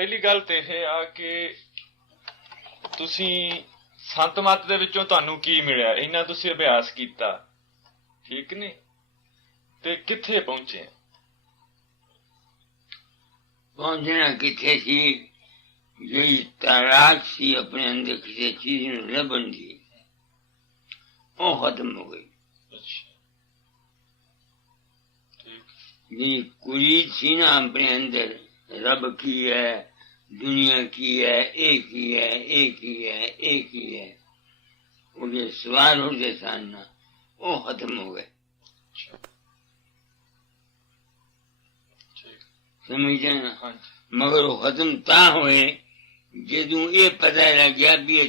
पहली गल तो यह आ कि तुसी संत मत दे विचों तुहानू की मिलिया, इन्ना तुसी अभ्यास कीता, ठीक नहीं, ते कित्थे पहुंचे? पहुंचना किथे सी, जी तलाश सी अपने अंदर किसी चीज नूं लभण दी, वो खत्म हो गई। जी कुरीद सी ना अपने अंदर, रब की है, दुनिया की है, एक ही है, एक ही है, एक ही है, वो जो सवाल होते सन ना, वो खत्म हो गए। समझे ना? मगर वो खत्म ता हुए जदों ये पता लग गया भी ये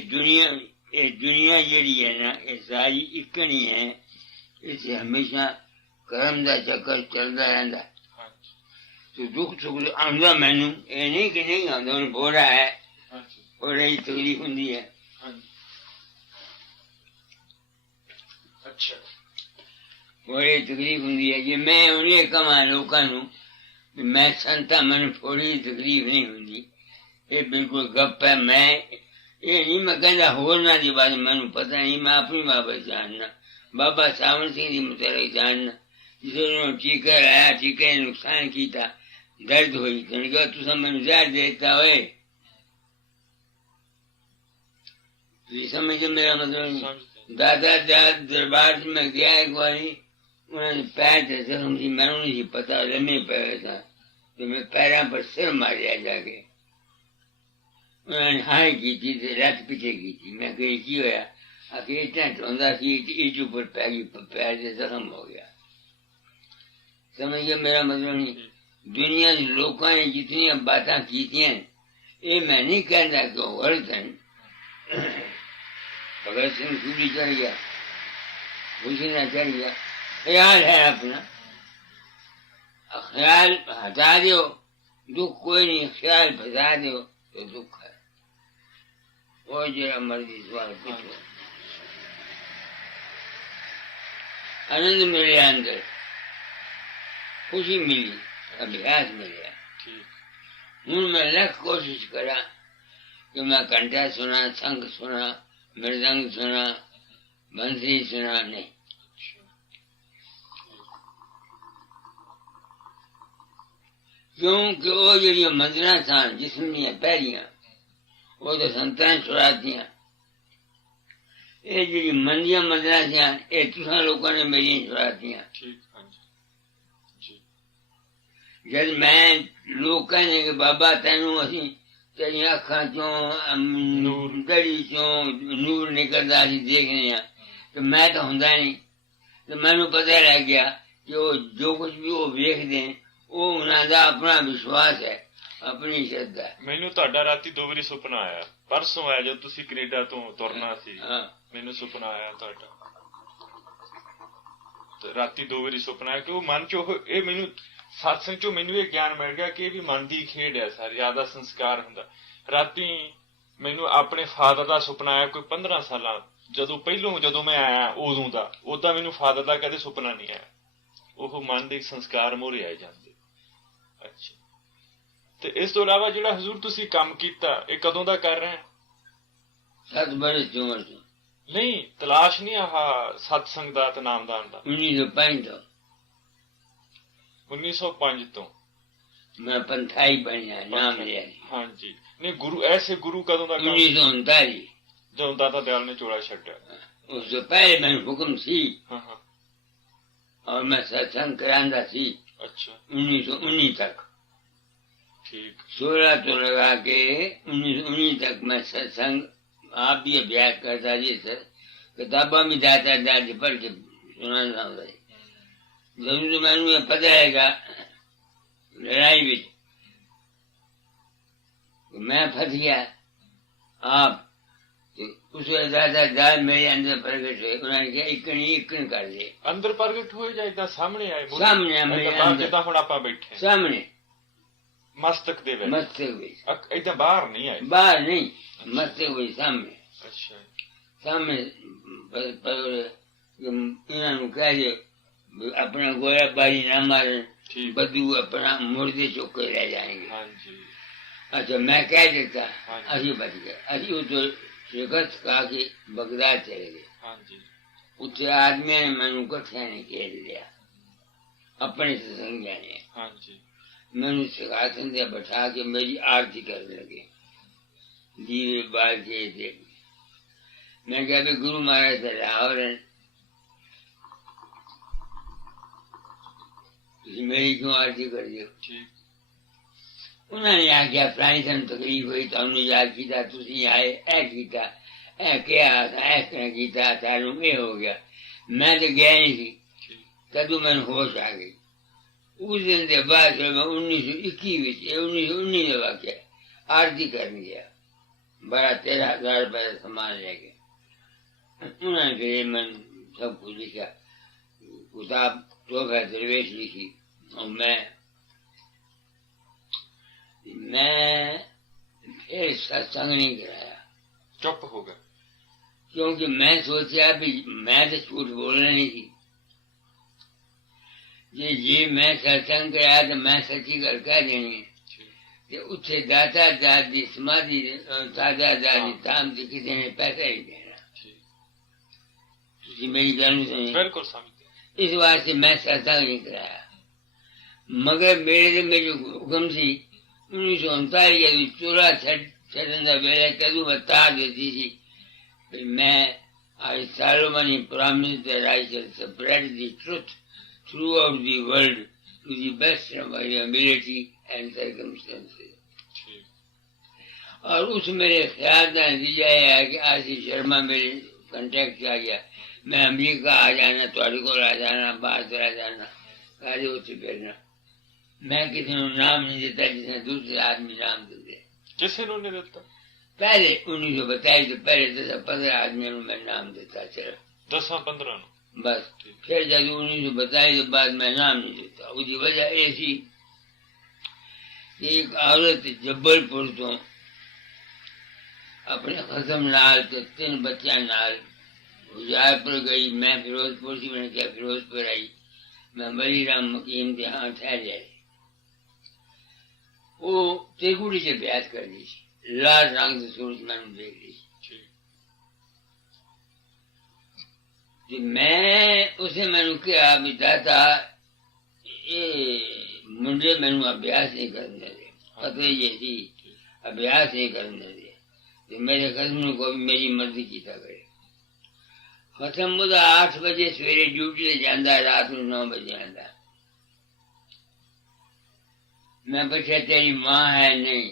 दुनिया जी है ना, ये सारी इकनी है, इसे हमेशा कर्म का चक्कर चलता रहता। तो दुख सुख आंदा मैनू, ये नहीं कि नहीं आंदा, उन्हें बोरा है और यही तकलीफ होंगी है। अच्छा, बड़ी तकलीफ होंगी है जी। मैं उन्हें कमा लोगों नू मैं संता, मैनू थोड़ी तकलीफ नहीं होंगी, ये बिल्कुल गप है। मैं ये नहीं मैं कहता होर ना दी बात मैनू पता नहीं, मैं अपनी बाबत जानना, बाबा सावन सिंह की मुताबिक जानना। जिस टीका लाया, टीके ने नुकसान किया, दर्द हुई, तो कहा तुसा मैनू जहर देता होए, समझे मेरा मतलब? दादा दरबार से मैं गया एक बारी, उन्होंने पैर से जख्म थी, मैनू नहीं पता, लम्बे पैर था, तो मैं पैरों पर सिर मारिया जाके, उन्होंने हाय की थी, रत पीछे की थी। मैं कही की होया? आखिर इतना चौंदा सी, ईट ऊपर पैर से जख्म हो गया। समझ गया मेरा मतलब? नहीं, दुनिया के लोगों ने जितनी बातें की थी, ये मैं नहीं कहता कि वो गलत है। भगत सिंह सूली चढ़ गया, भूषणा चढ़ गया, ख्याल है अपना, ख्याल हटा दो, दुख कोई नहीं, ख्याल फंसा दो तो दुख है। वो जरा मर्जी सवाल पूछो, आनंद मिले अंदर, खुशी मिली, अभ्यास मिले। हूँ मैं लख कोशिश करा कि मैं कंठा सुना, संग सुना, मृदंग सुना, बंसी सुना, नहीं। क्योंकि वो जी मंदिर सन जिसम पैरियां, वो तो संतां छुड़ातियां, ये जी मंदियां मंदिर सन, ये तुसा लोगों ने मेरी छुड़ातियां। जब मैं लोग कहने कि बाबा तेनू असी तेरी अखा चों दड़ी चों नूर निकलता असी देखने हैं, तो मैं तो होंदा नहीं, तो मैनू पता लग गया कि वो जो कुछ भी वो वेख दें, वो उन्होंने अपना विश्वास है, अपनी श्रद्धा है। मैनू तुहाडा राती 2 वारी सुपना आया, परसों आया जब तुसी कनेडा तो तुरना सी, मैनू सुपना आया तुहाडा, तो राती 2 वारी सुपना आया कि वो मन चो ये मैनू सत्संग चो मैनू ये ज्ञान मिल गया कि भी मन की खेड है, सारी ज्यादा संस्कार हुंदा। राती मैनू अपने फादर का सुपना आया, कोई 15 साल जदों मैं आया उदों का, उदा मैनू फादर का कदे सुपना नहीं आया, वो मन के संस्कार मोहरे आ जाते। अच्छा, तो इस तो इलावा जो हजूर तुसी काम कीता, ये कदों दा कर रहे हैं? 7 बरस की उम्र से। नहीं, तलाश नहीं आह सत्संग दा ते नामदान दा? 1905 तो 1905 तो मैं पंथाई बनिया, नाम लिया। हाँ जी, नहीं गुरु ऐसे गुरु कदों दा? 1939 जदों दाता दयाल ने चोला छड्या। उससे पहले मैंने हुक्म सी। हाँ, और मैं सत्संग करांदा सी। अच्छा, 1919 तक। ठीक, 16 तो लगा के 1919 तक मैं सत्संग आप भी अभ्यास करता जी सर, किताबा भी जाता जाते पढ़ के सुना जरूर। तो मैंने पता है लड़ाई भी मैं फंस गया, आप तो उस दादा मेरे अंदर प्रगट हुए, उन्होंने कहा इकन कर दे। अंदर प्रगट हो जाए सामने आए, सामने बैठे सामने मस्तक दे मस्तक इतना बाहर नहीं आए, बाहर नहीं, मस्तक हुई सामने। अच्छा, सामने इन्होंने कह अपना गोला बारी ना मारे, बदू अपना मुर्दे चुके रह जाएंगे। हाँ जी, अच्छा मैं कह देता हाँ जी। अभी बच गए अभी वो तो शिकस्त खा के बगदाद चले गए हाँ जी। उत्थे आदमी ने मैनू कट्ठे ने घेर लिया अपने से संज्ञा ने हाँ जी। मैनू सिंहासन से बैठा के मेरी आरती करने लगे दीवे बाल के थे मैं क्या भी गुरु महाराज से लाहौर है ਤੁਸੀਂ ਮੇਰੀ क्यों आरती कर दियो ठीक। उन्होंने आख्या प्राणी सन तकलीफ हुई तुहानू याद किया तुसी आए ऐ किया ऐ क्या ऐ किया सानू ये हो गया मैं तो गया नहीं थी ठीक। तदू मैंने होश आ गई उस दिन के बाद फिर मैं 1921 1919 का वाक्य आरती करने गया बड़ा 13,000 रुपये का सामान लेके उन्होंने फिर मन सब कुछ लिखा किताब तोहफा दरवेश लिखी और मैं फिर सत्संग नहीं कराया चुप हो गए। क्योंकि मैं सोचा भी मैं तो झूठ बोलना नहीं थी जे मैं सत्संग कराया तो मैं सच्ची गल कह देनी है ठीक। कि उत्थे दाता दादी समाधि दादा दादी हाँ। ताम से किसी ने पैसा नहीं देना ठीक। तुसी मेरी गल सुनी बिल्कुल समझते। इस वास्ते मैं सत्संग नहीं कराया मगर मेरे दिल में जो हुक्म सी 1939 चूल्हा छड़न का वेला कदू मैं तार देती थी फिर मैं आज solemnly promise that I shall spread the truth throughout the world to the best of my ability and circumstances ठीक। और उस मेरे ख्याल का नतीजा यह है कि आशीष शर्मा मेरे कांटेक्ट किया गया मैं अमेरिका आ जाना थोड़े को आ जाना बाहर चला जाना काले उत्थे फिरना मैं किसी को नाम नहीं देता जिसने दूसरे आदमी नाम देते किसी ने नहीं देता। पहले 1922 से पहले 10-15 आदमियों को मैं नाम देता सिर्फ 10-15 नु। बस ठीक। फिर जब 1922 के बाद मैं नाम नहीं देता उसकी वजह ये थी कि एक औरत जबलपुर तो अपने खसम नाल तो 3 बच्चा नाल हुजारपुर गई मैं फिरोजपुर से मैंने क्या फिरोजपुर आई मैं बली राम मकीम के यहाँ ठहर आई वो त्रिकुटी से ब्यास कर दी लाल रंग से सूरज मैंने देख ली ठीक। तो मैं उसे मैंने क्या भी दाता ये मुंडे मैंने अभ्यास नहीं करने दे पता ये थी अभ्यास नहीं करने दे तो मेरे कदमों को भी मेरी मर्जी की करे खत्म मुदा 8 बजे सवेरे ड्यूटी से जाता रात को 9 बजे आता मैं पूछा तेरी माँ है नहीं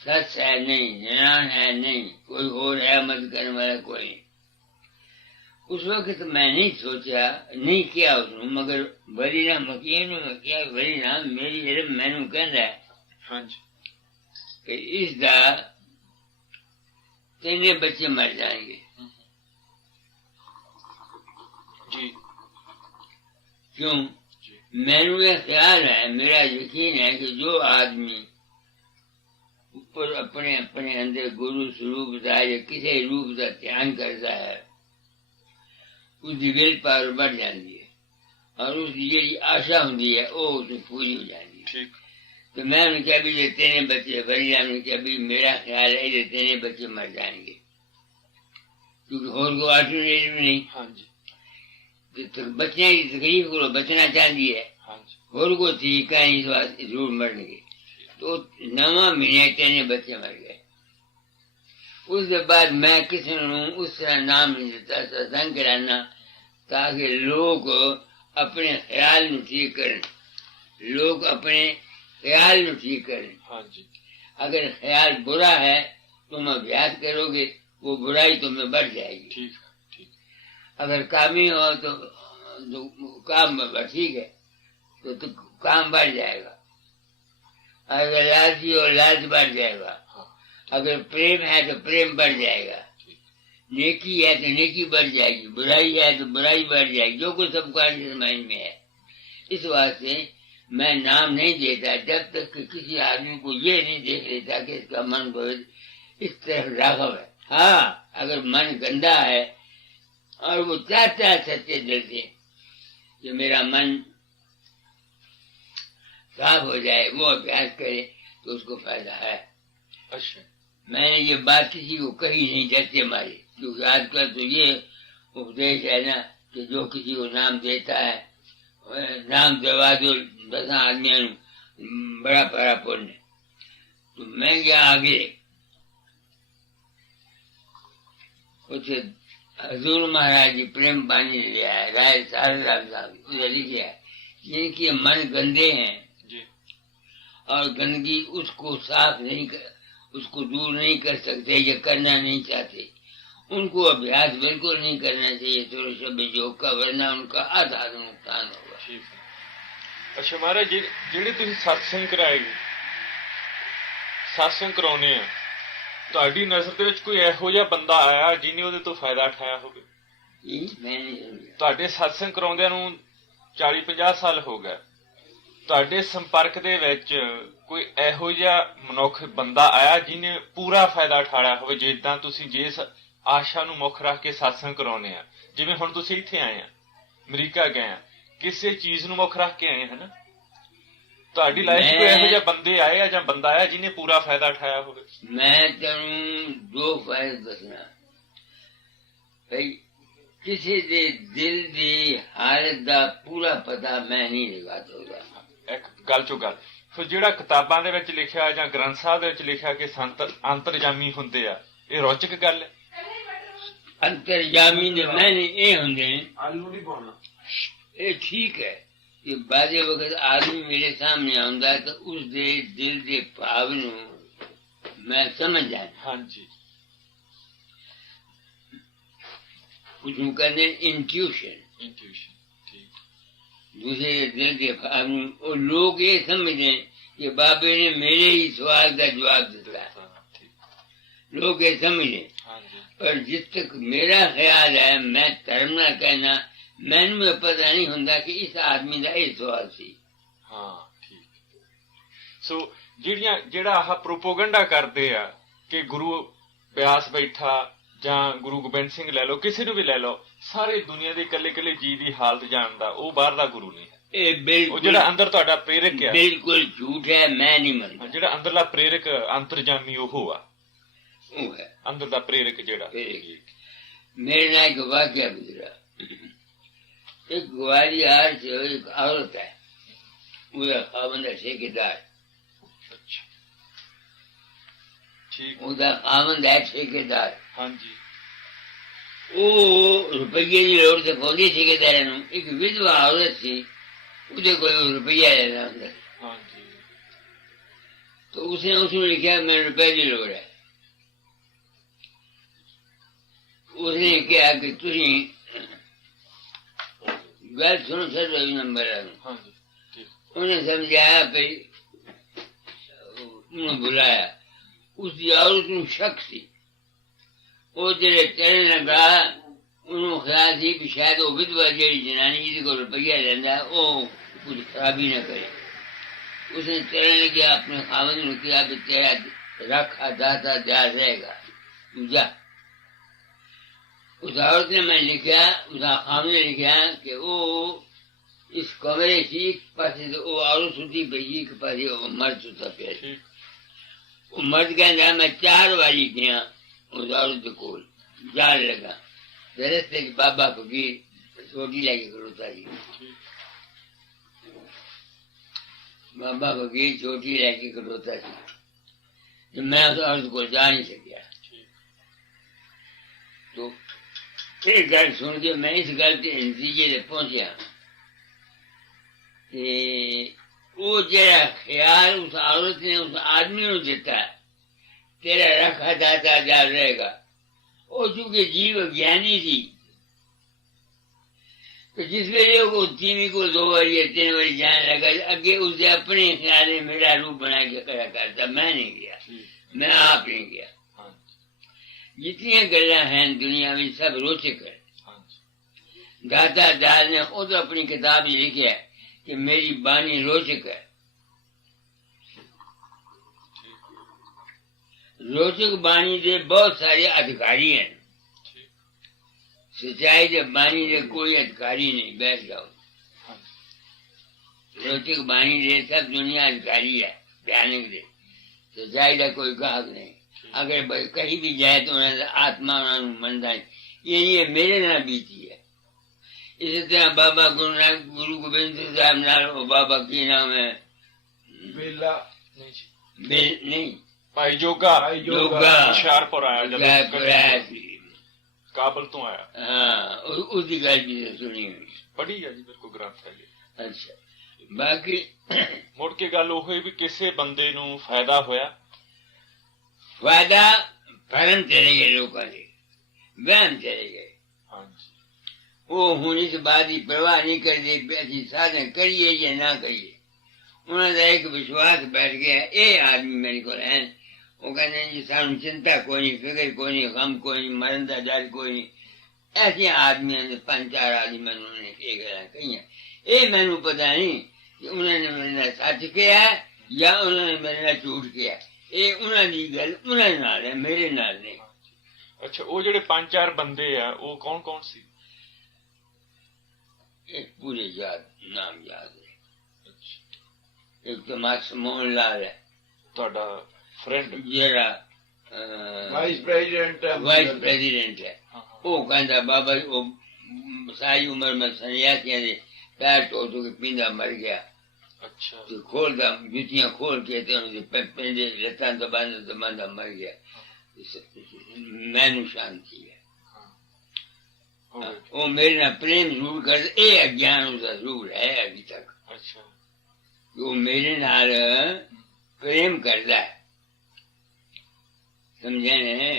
सस है नहीं जनान है नहीं कोई और है मत करने वाला कोई नहीं उस वक्त मैं नहीं सोचा नहीं किया उसने मगर बड़ी राम मकीन में क्या बड़ी राम मेरी जरा मैनू कहना है हाँ जी। कि इस दा 3 बच्चे मर जाएंगे जी। क्यों जी। मैनू ये ख्याल है मेरा यकीन है कि जो आदमी ऊपर अपने अपने अंदर गुरु स्वरूप का या किसी रूप का ध्यान करता है उसकी विल पावर बढ़ जाती है और उसकी जी आशा होती है वो उसमें पूरी हो जाती है ठीक। तो मैं उन्हें क्या भी ये 3 बच्चे बड़ी जाने क्या भी मेरा ख्याल है ये 3 बच्चे मर जाएंगे क्योंकि और को अल्टरनेटिव नहीं हाँ जी। तो बच्चे की तकलीफ को बचना चाहती है हाँ जी। और को तरीका नहीं इस बात जरूर मरने के तो 9 महीने 3 बच्चे मर गए उसके बाद मैं किसी ने उस तरह नाम नहीं देता सत्संग कराना ताकि लोग अपने ख्याल में ठीक करें लोग अपने ख्याल में ठीक करें हाँ जी। अगर ख्याल बुरा है तुम अभ्यास करोगे वो बुराई तुम्हें बढ़ जाएगी ठीक है। ठीक। अगर कामी हो तो काम ठीक है तो काम बढ़ जाएगा अगर लालची हो लालच बढ़ जाएगा हाँ। अगर प्रेम है तो प्रेम बढ़ जाएगा नेकी है तो नेकी बढ़ जाएगी बुराई है तो बुराई बढ़ जाएगी जो कुछ सबका माइंड में है इस वास्ते मैं नाम नहीं देता जब तक कि किसी आदमी को ये नहीं देख लेता कि इसका मन बहुत इस तरफ राघव है हाँ अगर मन गंदा है और वो चाहता है सच्चे दिल से कि मेरा मन साफ हो जाए वो अभ्यास करे तो उसको फायदा है। अच्छा। मैंने ये बात किसी को कही नहीं डरते मारे, क्योंकि आजकल तो ये उपदेश है ना कि जो किसी को नाम देता है नाम दवा दो 10 आदमियों बड़ा बड़ा पुण्य। तो मैं गया आगे, उसे हजूर महाराज जी प्रेम पानी ले आया, राय सारदास साहब उधर लिखे है, जिनके मन गंदे हैं जी। और गंदगी उसको साफ नहीं कर, उसको दूर नहीं कर सकते या करना नहीं चाहते, उनको अभ्यास बिल्कुल नहीं करना चाहिए थोड़े शब्द योग का, वरना उनका आधा नुकसान होगा। ठीक है। अच्छा महाराज जी, ਜਿਹੜੇ ਤੁਸੀਂ satsang ਕਰਾਏ, satsang ਕਰਾਉਨੇ ਆ, ਤੁਹਾਡੀ ਨਜ਼ਰ ਦੇ ਵਿੱਚ ਕੋਈ ਇਹੋ ਜਿਹਾ ਬੰਦਾ ਆਇਆ ਜਿਹਨੇ ਉਹਦੇ ਤੋਂ ਫਾਇਦਾ ਉਠਾਇਆ ਹੋਵੇ? ਮੈਂ ਨਹੀਂ ਸਮਝਿਆ। ਤੁਹਾਡੇ satsang ਕਰਾਉਂਦਿਆਂ ਨੂੰ 40-50 ਸਾਲ ਹੋ ਗਏ, ਤੁਹਾਡੇ ਸੰਪਰਕ ਦੇ ਵਿੱਚ ਕੋਈ ਇਹੋ ਜਿਹਾ ਮਨੁੱਖ ਬੰਦਾ ਆਇਆ ਜਿਹਨੇ ਪੂਰਾ ਫਾਇਦਾ ਉਠਾਇਆ ਹੋਵੇ, ਜਿੱਦਾਂ ਤੁਸੀਂ ਜਿਸ ਆਸ਼ਾ ਨੂੰ ਮੁੱਖ ਰੱਖ ਕੇ satsang ਕਰਾਉਨੇ ਆ, ਜਿਵੇਂ ਹੁਣ ਤੁਸੀਂ ਇੱਥੇ ਆਏ ਆ, ਅਮਰੀਕਾ ਗਏ ਆ, ਕਿਸੇ ਚੀਜ਼ ਨੂੰ ਮੁੱਖ ਰੱਖ ਕੇ ਆਏ ਹਨ ਨਾ, ਤੁਹਾਡੀ ਲਾਈਫ 'ਚ ਕੋਈ ਇਹੋ ਜਿਹਾ ਬੰਦੇ ਆਏ ਆ ਜਾਂ ਬੰਦਾ ਆਇਆ ਜਿਹਨੇ ਪੂਰਾ ਫਾਇਦਾ ਉਠਾਇਆ ਹੋਵੇ? ਮੈਂ ਤੈਨੂੰ 2 ਫਾਇਦੇ ਦੱਸਣਾ ਭਈ, ਕਿਸੇ ਦੇ ਦਿਲ ਦੀ ਹਾਲਤ ਦਾ ਪੂਰਾ ਪਤਾ ਮੈਂ ਨਹੀਂ ਲਗਾ ਸਕਦਾ। ਇੱਕ ਗੱਲ ਚੋਂ ਗੱਲ, ਫਿਰ ਜਿਹੜਾ ਕਿਤਾਬਾਂ ਦੇ ਵਿੱਚ ਲਿਖਿਆ ਜਾਂ ਗ੍ਰੰਥ ਸਾਹਿਬ ਦੇ ਵਿੱਚ ਲਿਖਿਆ ਕਿ ਸੰਤ ਅੰਤਰਜਾਮੀ ਹੁੰਦੇ ਆ, ਇਹ ਰੌਚਕ ਗੱਲ ਹੈ? ਅੰਤਰਜਾਮੀ ਦੇ ਮੈਨੇ ਇਹ ਹੁੰਦੇ ਨੇ, ਆਲੂ ਨਹੀਂ ਪਾਉਣਾ, ਇਹ ਠੀਕ ਹੈ ਕਿ ਬਾਜੇ ਵਕਤ ਆਦਮੀ ਮੇਰੇ ਸਾਹਮਣੇ ਆਉਂਦਾ ਤਾਂ ਉਸ ਦੇ ਦਿਲ ਦੇ ਭਾਵ ਨੂੰ ਮੈਂ ਸਮਝ ਜਾਂਦਾ। ਹਾਂਜੀ। उसको कहते हैं इंट्यूशन। ठीक। दूसरे दिल के भाव में, और लोग ये समझे कि बाबे ने मेरे ही सवाल का जवाब दिया, लोग ये समझे। पर जिस तक मेरा ख्याल है, मैं धर्म ना कहना, मैनू पता नहीं होता कि इस आदमी का यह सवाल सी। हाँ ठीक। सो ਜਿਹੜਾ ਆਹ ਪ੍ਰੋਪੋਗੰਡਾ ਕਰਦੇ ਆ ਕਿ ਗੁਰੂ ਬਿਆਸ ਬੈਠਾ ਜਾਂ ਗੁਰੂ ਗੋਬਿੰਦ ਸਿੰਘ ਲੈ ਲਓ, ਕਿਸੇ ਨੂੰ ਵੀ ਲੈ ਲਓ, ਸਾਰੇ ਦੁਨੀਆ ਦੇ ਇਕੱਲੇ ਇਕੱਲੇ ਜੀ ਦੀ ਹਾਲਤ ਜਾਣਦਾ, ਉਹ ਬਾਹਰ ਦਾ ਗੁਰੂ ਨਹੀਂ ਹੈ। ਇਹ ਬਿਲਕੁਲ, ਉਹ ਜਿਹੜਾ ਅੰਦਰ ਤੁਹਾਡਾ ਪ੍ਰੇਰਕ ਆ, ਬਿਲਕੁਲ ਝੂਠ ਹੈ, ਮੈਂ ਨਹੀਂ ਮੰਨਦਾ। ਜਿਹੜਾ ਅੰਦਰਲਾ ਪ੍ਰੇਰਕ ਅੰਤਰਜਾਮੀ ਉਹ ਆ, ਉਹ ਹੈ ਅੰਦਰ ਦਾ ਪ੍ਰੇਰਕ ਜਿਹੜਾ। मेरे ਨਾਲ एक वाक्य गुजरा, एक ग्वालियर से एक औरत है, उसका खावंद है ठेकेदार। अच्छा ठीक। उसका खावंद है ठेकेदार। हाँ जी। ਉਹ ਰੁਪਈਏ ਦੀ ਲੋੜ ਤੇ ਪੌਂਦੀ ਠੇਕੇਦਾਰਾਂ ਨੂੰ। ਇੱਕ ਵਿਧਵਾ ਔਰਤ ਸੀ, ਉਹਦੇ ਕੋਲ ਰੁਪਈਆ ਲੈਣਾ ਹੁੰਦਾ। हाँ जी। तो उसने उसमें लिखा मैं रुपए की लोड़ है। उसने कहा कि तुझी गल सुनो सर नंबर हाँ जी ठीक। उन्हें समझाया भाई, उन्हें बुलाया, उसकी औरत ਨੂੰ शक ਸੀ। ਉਹ ਜਿਹੜੇ ਚਰਨ ਲਗਾ, ਉਹਨੂੰ ਖਿਆਲ ਸੀ ਵੀ ਸ਼ਾਇਦ ਉਹ ਵਿਧਵਾ ਜਿਹੜੀ ਜਨਾਨੀ ਜਿਹਦੇ ਕੋਲ ਰੁਪਈਆ ਲੈਂਦਾ ਉਹ ਕੁਝ ਖਰਾਬੀ ਨਾ ਕਰੇ। उसने चरण लगे, अपने खावंद ने किया कि तेरा रखा दाता जा रहेगा, तू जा। उस औरत ने मैं लिखा, उसका खावंद ने लिखा कि वो इस कमरे से एक पास वो औरत सुती पई, एक पास वो मर्द सुता पे। वो मर्द कहता मैं 4 वाली गया उस औरत को जान लगा, रस्ते के बाबा फकीर छोटी लगी खड़ोता जी, बाबा फकीर छोटी लड़की खड़ोता थी, तो मैं उस औरत को जा नहीं सकिया। तो एक गल सुन के मैं इस गल के नतीजे से पहुंचा कि वो जरा ख्याल उस औरत ने उस आदमी को देता, तेरा रखा दाता जा रहेगा, वो चूंकि जीव ज्ञानी थी, तो जिस वेले को तीवी को 2 बारी या 3 बारी जाने लगा, अगे उसने अपने ख्याल में मेरा रूप बना के करा करता, मैं नहीं गया, मैं आप नहीं गया। जितनी गल्ला हैं दुनिया में सब रोचक है। दाता दाल ने खुद अपनी किताब में लिखा है कि मेरी बानी रोचक है। रोचक बानी दे बहुत सारे अधिकारी हैं, सच्चाई के बानी दे कोई अधिकारी नहीं, बैठ जाओ। रोचक बानी दे सब दुनिया अधिकारी है, भयानक दे। सच्चाई का कोई गाहक नहीं। अगर कहीं भी जाए तो आत्मा मनता है ये नहीं है मेरे नाल बीती है। इसी तरह बाबा गुरु गोबिंद सिंह साहब नाल बाबा की नाम है बेला नहीं भाई जोगा जोगा हुशियारपुर आया जब काबल तो आया। हाँ उसकी गल भी सुनी हुई पढ़ी है जी मेरे को ग्रंथ है ये। अच्छा बाकी मुड़ के गल ਉਹ ਵੀ ਕਿਸੇ ਬੰਦੇ ਨੂੰ ਫਾਇਦਾ ਹੋਇਆ। फायदा भरम चले गए लोगों के वहम चले गए। ਹਾਂਜੀ वो हूं इस बात की परवाह नहीं करते असि साधन करिए या ना करिए। उन्होंने एक विश्वास बैठ गया ये आदमी मेरे को है वो कहते जी सानू चिंता कोई नहीं फिक्र कोई नहीं गम कोई नहीं मरण का डर कोई नहीं। ऐसे आदमियों ने 5-4 आदमी उन्होंने कही ये मैनू पता नहीं कि उन्होंने मेरे नाल सच किया या उन्होंने मेरे नाल झूठ किया। ये उन्होंने गल उन्होंने नाल है मेरे नाल नहीं। ਅੱਛਾ ਉਹ ਜਿਹੜੇ 5-4 ਬੰਦੇ ਆ ਉਹ ਕੌਣ ਕੌਣ ਸੀ? एक पूरे याद नाम याद है। एक तो मास्टर मोहन लाल है ਤੁਹਾਡਾ ਫਰੈਂਡ जरा ਵਾਈਸ ਪ੍ਰੈਜ਼ੀਡੈਂਟ है वो कहता बाबा जी वो सारी उम्र में सन्यासियों ने पैर टो के पींदा मर गया। अच्छा तो खोलता जुतियां खोल के पेंदे लत्तां दबांदा मर गया। मैनू शांति है वो मेरे ना प्रेम जरूर कर ये अज्ञान उसका जरूर है अभी तक। अच्छा वो मेरे नाल प्रेम करता है समझे ने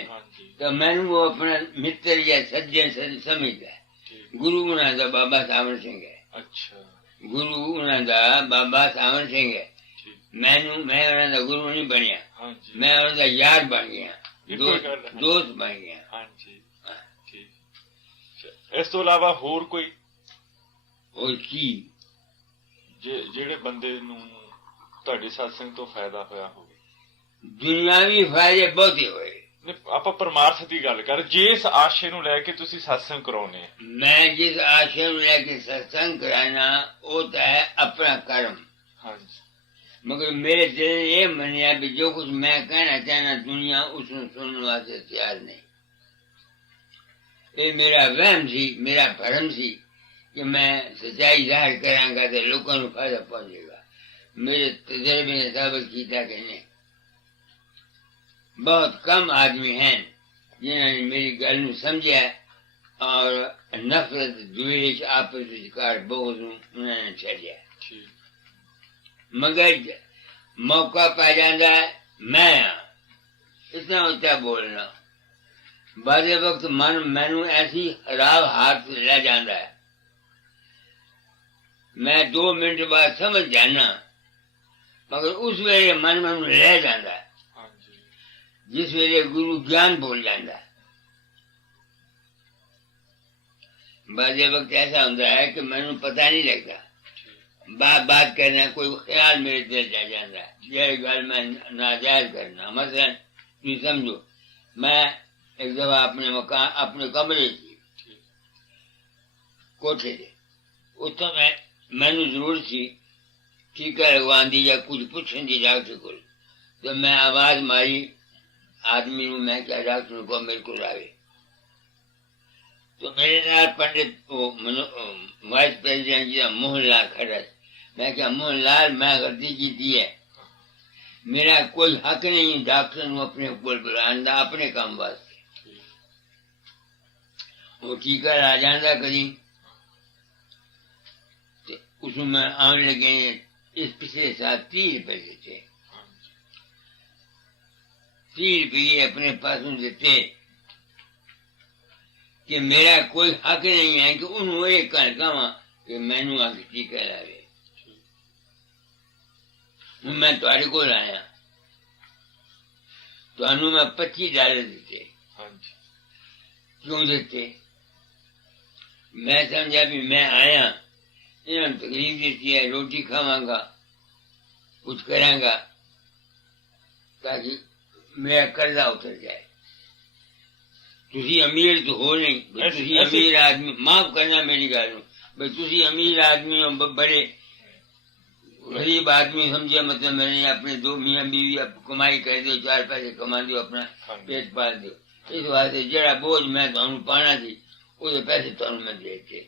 तो मैनू वो अपना मित्र या सज्जन समझता है। गुरु उन्हों का बाबा सावर सिंह है। अच्छा गुरु उन्हों का बाबा सावर सिंह है। मैनू मैं उन्हों का गुरु नहीं बनया मैं उन्हों का यार बन गया दोस्त बन गया। ਹਾਂਜੀ ਠੀਕ। ਇਸ ਤੋਂ ਇਲਾਵਾ ਹੋਰ ਕੋਈ और की ਜਿਹੜੇ ਬੰਦੇ ਨੂੰ ਤੁਹਾਡੇ satsang ਤੋਂ ਫਾਇਦਾ ਹੋਇਆ ਹੋਵੇ? दुनियावी फायदे बहुत ही हुए। ਆਪਾਂ ਪਰਮਾਰਥ ਦੀ ਗੱਲ ਕਰ ਜਿਸ ਆਸ਼ੇ ਨੂੰ ਲੈ ਕੇ ਤੁਸੀਂ satsang ਕਰਾਉਨੇ। मैं जिस आशय में लेके सत्संग कराना होता है अपना कर्म। ਹਾਂਜੀ मगर मेरे दिल ने ये मनिया भी जो कुछ मैं कहना चाहना दुनिया उसमें सुनने वास्ते तैयार नहीं। ये मेरा वहम सी मेरा भरम सी कि मैं सच्चाई जाहिर करांगा तो लोगों को फायदा पहुंचेगा। मेरे तजर्बे ने साबित किया कि नहीं। बहुत कम आदमी हैं जिन्होंने मेरी गल नू समझा और नफरत द्वेष आपस विचकार बहुत उन्होंने छड़िया। ਠੀਕ मगर मौका पा जाता है मैं इतना ऊंचा बोलना बादे वक्त मन मैनू ऐसी खराब हाथ ले जाता है मैं 2 मिनट बाद समझ जाना मगर उस वेले मन मैनू ले जाता है ਹਾਂਜੀ जिस वेले गुरु ज्ञान बोल जाता है। बादे वक्त ऐसा होता है कि मैनू पता नहीं लगता बात करना कोई ख्याल मेरे दिल जा जाता है यह गल मैं नाजायज करना। मसलन तुम समझो मैं एक दफा अपने मकान अपने कमरे की कोठे से उतो मैं मैनू जरूरत सी टीका लगवान दी या कुछ पूछने दी डॉक्टर को तो मैं आवाज मारी आदमी नू मैं क्या डॉक्टर को मेरे को लावे तो मेरे नाल पंडित वाइस प्रेसिडेंट जी का मोहनलाल खड़ा। मैं क्या मोहनलाल मैं गलती की थी है मेरा कोई हक नहीं डॉक्टर नू अपने को बुलाने का अपने काम वास्ते। वो टीका आ जाता कभी उसमें आने लगे इस पिछले साल 30 रुपए देते 30 रुपये अपने पास देते कि मेरा कोई हक नहीं है कि उन्होंने एक कहा कि मैनू आके टीका लावे। मैं तुहाडे को आया तो मैं $25 देते। ਹਾਂਜੀ क्यों देते? मैं समझा भी मैं आया इन्होंने तकलीफ देती है रोटी खावांगा कुछ करांगा ताकि मेरा कर्जा उतर जाए। तुसी अमीर तो हो नहीं तुसी अमीर आदमी माफ करना मेरी गल भाई तुसी अमीर आदमी हो बड़े गरीब आदमी समझे, मतलब मैंने अपने दो मियाँ बीवी कमाई कर दो, चार पैसे कमा दो, अपना पेट पाल दो, इस वास्ते जरा बोझ मैं तुम पाना थी वो पैसे तुम मैं देते।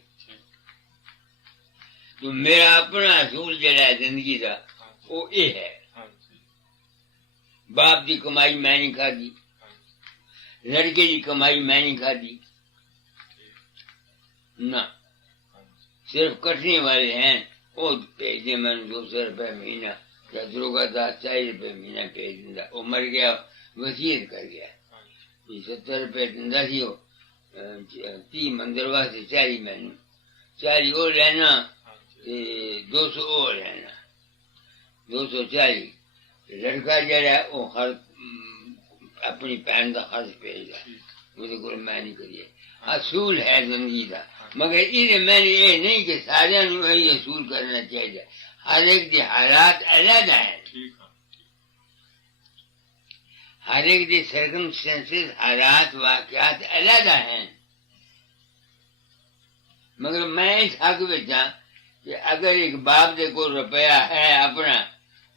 तो मेरा अपना असूल जरा है जिंदगी का वो ये है, बाप की कमाई मैं नहीं खादी, लड़के की कमाई मैं नहीं खादी ना, सिर्फ कटने वाले हैं वो भेजे मैंने 200 रुपये महीना, या दरोगा था 40 रुपये महीना भेज दिंदा, वो मर गया वसीयत कर गया 70 रुपये दिंदा सी, 30 मंदिर वास्ते 40 मैनू 40 वो लेना 200 वो लेना 240, लड़का जरा वो हर अपनी भैन का खर्च भेजदा, ਉਹਦੇ ਕੋਲ मैं नहीं करिए। असूल है जिंदगी का, मगर ये मैंने ये नहीं कि सारे वही असूल करना चाहिए, हर एक के हालात अलग है, हर एक के सर्कमस्टेंसेस हालात वाकयात अलग हैं। मगर मैं इस हक बेचा कि अगर एक बाप दे को रुपया है अपना,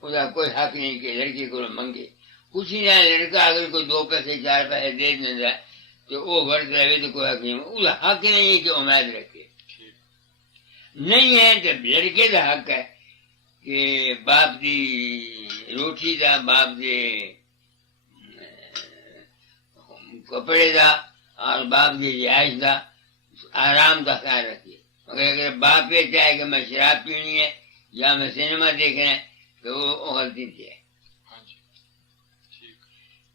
उसका कोई हक नहीं कि लड़के को मंगे कुछ ही ना, लड़का अगर कोई 2 पैसे 4 पैसे दे देता तो वो वर्त रहे तो कोई हक नहीं, उसका हक नहीं है कि उम्मीद रखे, नहीं है तो लड़के का हक है कि बाप की रोटी का, बाप के कपड़े का और बाप की रिहाइश का आराम का ख्याल रखिए। मगर अगर बाप ये चाहे कि मैं शराब पीनी है या मैं सिनेमा देखना है तो वो गलती थी है।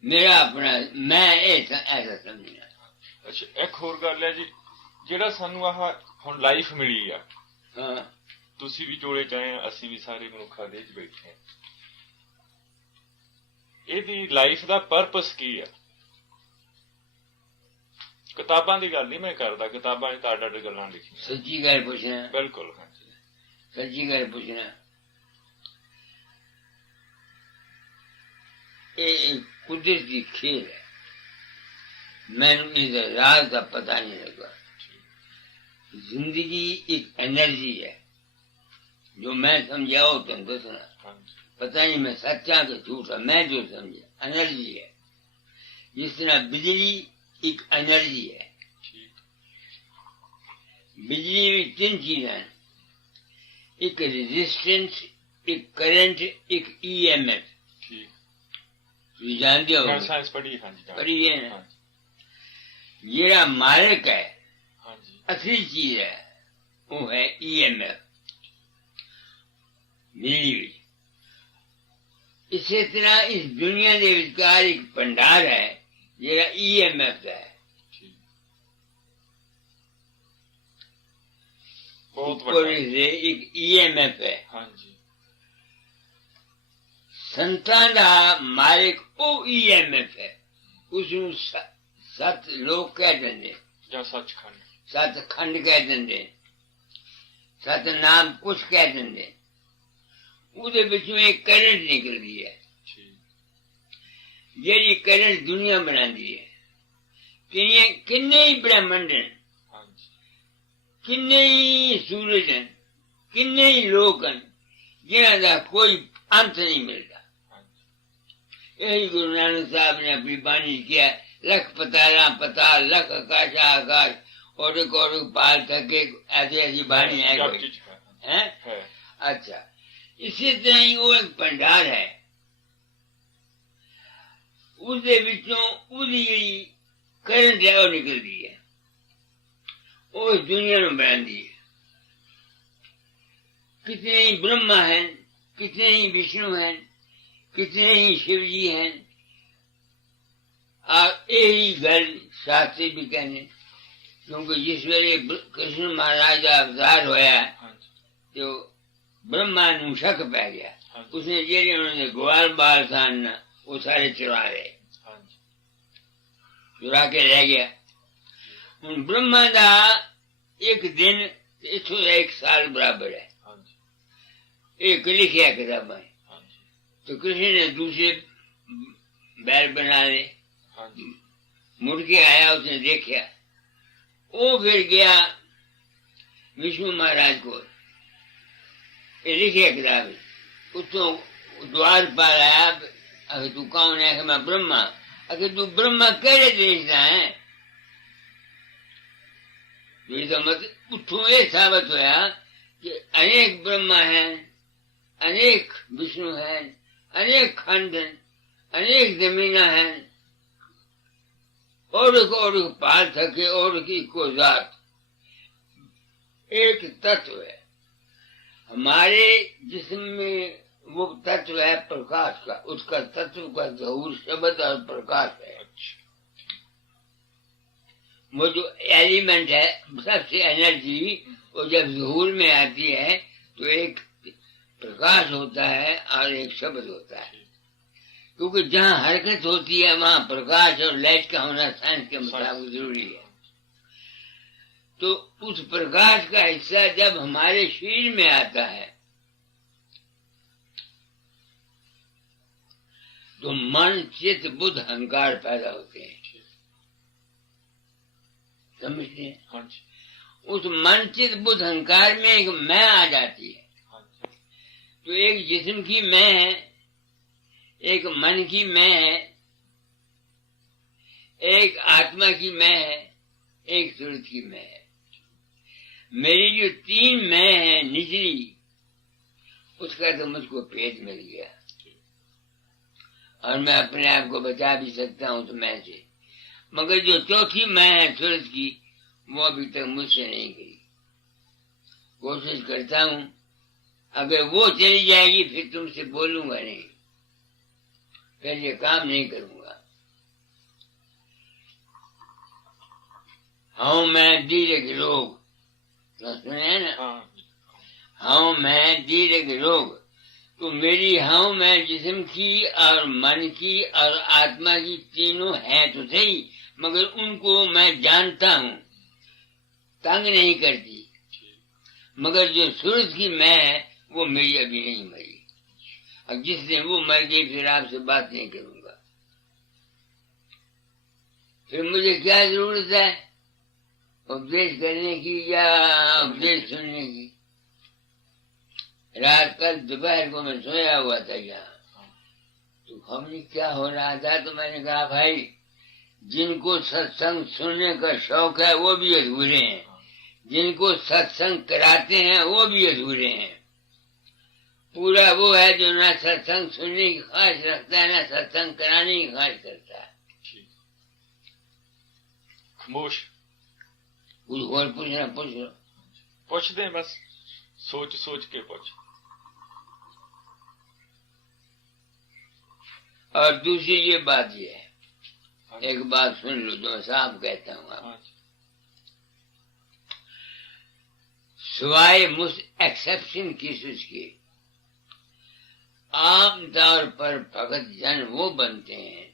मेरा अपना मैं ऐसा समझना। ਅੱਛਾ ਇੱਕ ਹੋਰ ਗੱਲ ਹੈ ਜੀ, ਜਿਹੜਾ ਸਾਨੂੰ ਆਹ ਹੁਣ ਲਾਈਫ ਮਿਲੀ ਆ, ਹਾਂ ਤੁਸੀਂ ਵੀ ਜੋੜੇ ਚਾਹੇ ਅਸੀਂ ਵੀ ਸਾਰੇ ਮਨੁੱਖਾਂ ਦੇ ਵਿੱਚ ਬੈਠੇ ਆ, ਇਹਦੀ ਲਾਈਫ ਦਾ ਪਰਪਸ ਕੀ ਆ? ਕਿਤਾਬਾਂ ਦੀ ਗੱਲ ਨਹੀਂ ਮੈਂ ਕਰਦਾ, ਕਿਤਾਬਾਂ 'ਚ ਤਾਂ ਅੱਡ ਗੱਲਾਂ ਲਿਖੀਆਂ। ਸੱਚੀ ਗੱਲ ਪੁੱਛਣਾ, ਬਿਲਕੁਲ ਹਾਂਜੀ ਸੱਚੀ ਗੱਲ ਪੁੱਛਣਾ। ਇਹ कुदरत की खेल है, मैंने इस राज का पता नहीं लगा। जिंदगी एक एनर्जी है, जो मैं समझा हो तुम दसना, पता नहीं मैं सच्चा कि झूठा, मैं जो समझा एनर्जी है। जिस तरह बिजली एक एनर्जी है, बिजली में 3 चीजें हैं, एक रेजिस्टेंस, एक करंट, एक EMF। जानते हो पढ़ी है ना, ये मालिक है, असली चीज है वो है EMF बिजली। इसी तरह इस दुनिया के विचार एक भंडार है जेड़ा EMF है। एक EMF है। संतान का मालिक वो EMF है, उसनु सत लोग कह देंगे ਜਾਂ ਸੱਚਖੰਡ, सतखंड कह देंगे, सतनाम कुछ कह देंगे, ਉਹਦੇ ਵਿੱਚੋਂ एक करंट निकलती है, ਜਿਹੜੀ करंट दुनिया बनाती है। किन्ने ही ब्रह्मंड हैं, किन्ने ही सूरज हैं, किन्ने ही लोग हैं जिन्हां दा कोई अंत नहीं मिलता। यही गुरु नानक साहब ने अपनी बाणी किया, लख पताला पताल, लख आकाशा आकाश, और पाल थके, ऐसी ऐसी बाणी है कोई है। अच्छा, इसी तरह ही वो एक भंडार है, उसके विचों उसकी जी करंट है वो निकलती है, वो इस दुनिया में बनाती है। कितने ही ब्रह्मा हैं, कितने ही विष्णु हैं, कितने ही शिव जी हैं, और यही गल शास्त्री भी कहने, क्योंकि जिस वेले कृष्ण महाराज का अवतार होया तो ब्रह्मा नू शक पै गया, उसने जेरे उन्होंने ग्वाल बाल सान वो सारे चुरा रहे, चुरा के रह गया। हुण ब्रह्मा का एक दिन 101 साल बराबर है, एक लिखिया किताबा। तो कृष्ण ने दूसरे बैल बना ले, मुड़ के आया, उसने देखा, वो फिर गया विष्णु महाराज को, ये लिखे किताब उसको द्वार पर आया, अगर तू कौन है? मैं ब्रह्मा। अगर तू ब्रह्मा केड़े देश का है? तो मत उठो ये साबित होया कि अनेक ब्रह्मा हैं, अनेक विष्णु हैं, अनेक खंड हैं, अनेक जमीना हैं, और पाल सके और की को जात, एक तत्व है। हमारे जिस्म में वो तत्व है प्रकाश का, उसका तत्व का जहूर शब्द और प्रकाश है। वो जो एलिमेंट है, सबसे एनर्जी, वो जब जहूर में आती है तो एक प्रकाश होता है और एक शब्द होता है। क्योंकि जहाँ हरकत होती है वहाँ प्रकाश और लाइट का होना साइंस के मुताबिक जरूरी है। तो उस प्रकाश का हिस्सा जब हमारे शरीर में आता है तो मन, चित्त, बुद्ध, अहंकार पैदा होते हैं। समझते हैं? हाँ जी। उस मन, चित्त, बुद्ध, अहंकार में एक मैं आ जाती है। हाँ जी। तो एक जिस्म की मैं है, एक मन की मैं है, एक आत्मा की मैं है, एक सूरत की मैं है। मेरी जो तीन मैं है निचली, उसका तो मुझको भेद मिल गया और मैं अपने आप को बचा भी सकता हूँ तो मैं से। मगर जो चौथी मैं है सूरत की, वो अभी तक मुझसे नहीं गई। कोशिश करता हूँ, अगर वो चली जाएगी फिर तुमसे बोलूंगा नहीं, फिर ये काम नहीं करूंगा। हाँ मैं दीर्घ रोग, सुने है ना? हाँ मैं दीर्घ रोग। तो मेरी हाँ मैं जिस्म की और मन की और आत्मा की तीनों है तो सही, मगर उनको मैं जानता हूँ, तंग नहीं करती। मगर जो सूरज की मैं है वो मेरी अभी नहीं मरी, और जिस दिन वो मर गई फिर आपसे बात नहीं करूंगा। फिर मुझे क्या जरूरत है उपदेश करने की या उपदेश सुनने की? रात कल दोपहर को मैं सोया हुआ था यहाँ, तो हमने क्या हो रहा था, तो मैंने कहा भाई जिनको सत्संग सुनने का शौक है वो भी अधूरे हैं, जिनको सत्संग कराते हैं वो भी अधूरे हैं। पूरा वो है जो ना सत्संग सुनने की ख्वाहिश रखता है ना सत्संग कराने की ख्वाहिश करता है। खामोश। कुछ और पूछना पूछ लो। पूछ दें, बस सोच सोच के पूछ। और दूसरी ये बात ये है, एक बात सुन लो जो मैं साफ कहता हूँ आप, सिवाय मुझ एक्सेप्शन केसेस के आमतौर पर भगत जन वो बनते हैं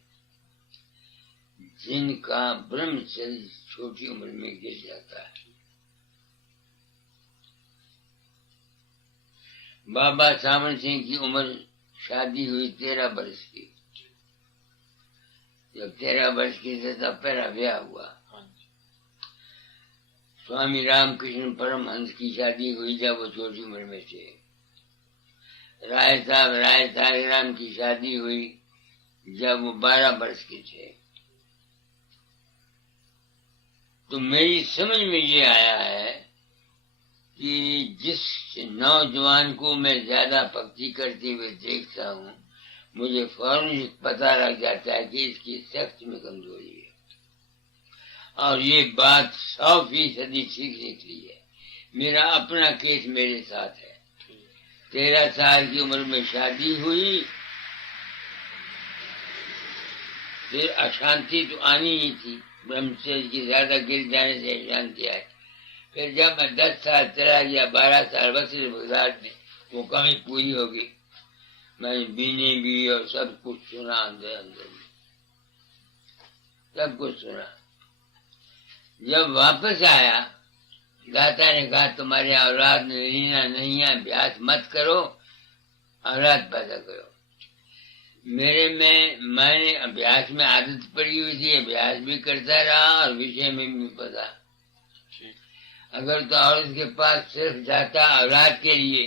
जिनका ब्रह्मचर्य छोटी उम्र में गिर जाता है। बाबा सावन सिंह की उम्र शादी हुई 13 वर्ष की, जब 13 वर्ष की थे तब पहला ब्याह हुआ। स्वामी रामकृष्ण परमहंस की शादी हुई जब वो छोटी उम्र में थे। राय साहब राम की शादी हुई जब वो 12 वर्ष के थे। तो मेरी समझ में ये आया है कि जिस नौजवान को मैं ज्यादा भक्ति करते हुए देखता हूँ, मुझे फौरन पता लग जाता है कि इसकी सेक्स में कमजोरी है, और ये बात 100% ठीक निकली है। मेरा अपना केस मेरे साथ है। 13 साल की उम्र में शादी हुई, फिर अशांति तो आनी ही थी, ब्रह्मचर्य की ज्यादा गिर जाने से अशांति आई। फिर जब मैं 10 साल चला गया, 12 साल वसील गुजार में वो कमी पूरी होगी, मैंने बीने भी और सब कुछ सुना, अंदर अंदर सब कुछ सुना। जब वापस आया, दाता ने कहा तुम्हारे औलाद ने लीना नहीं है, अभ्यास मत करो, औलाद पैदा करो। मेरे में मैंने अभ्यास में आदत पड़ी हुई थी, अभ्यास भी करता रहा और विषय में भी पता। अगर तो औरत के पास सिर्फ जाता औलाद के लिए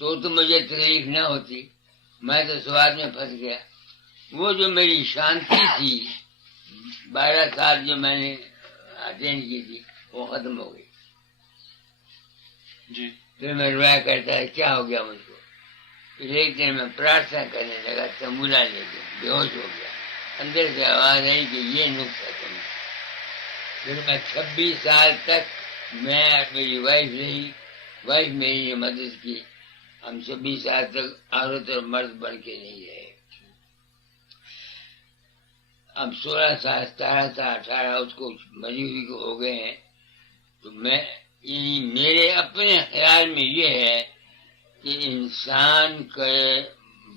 तो मुझे तकलीफ न होती, मैं तो स्वाद में फंस गया। वो जो मेरी शांति थी 12 साल जो मैंने अटेंड की थी, वो खत्म हो गई जी। फिर मैं रोया करता है क्या हो गया मुझको। फिर एक दिन मैं प्रार्थना करने लगा, तंबूला लेके बेहोश हो गया। अंदर से आवाज आई कि ये नुक्सा तुम। फिर मैं 26 साल तक मैं मेरी वाइफ रही, वाइफ मेरी ने मदद की। हम 26 साल तक औरत और मर्द बन के नहीं रहे। अब 16 साल 17 साल 18 उसको मरी हुई को हो गए हैं। तो मैं मेरे अपने ख्याल में ये है कि इंसान के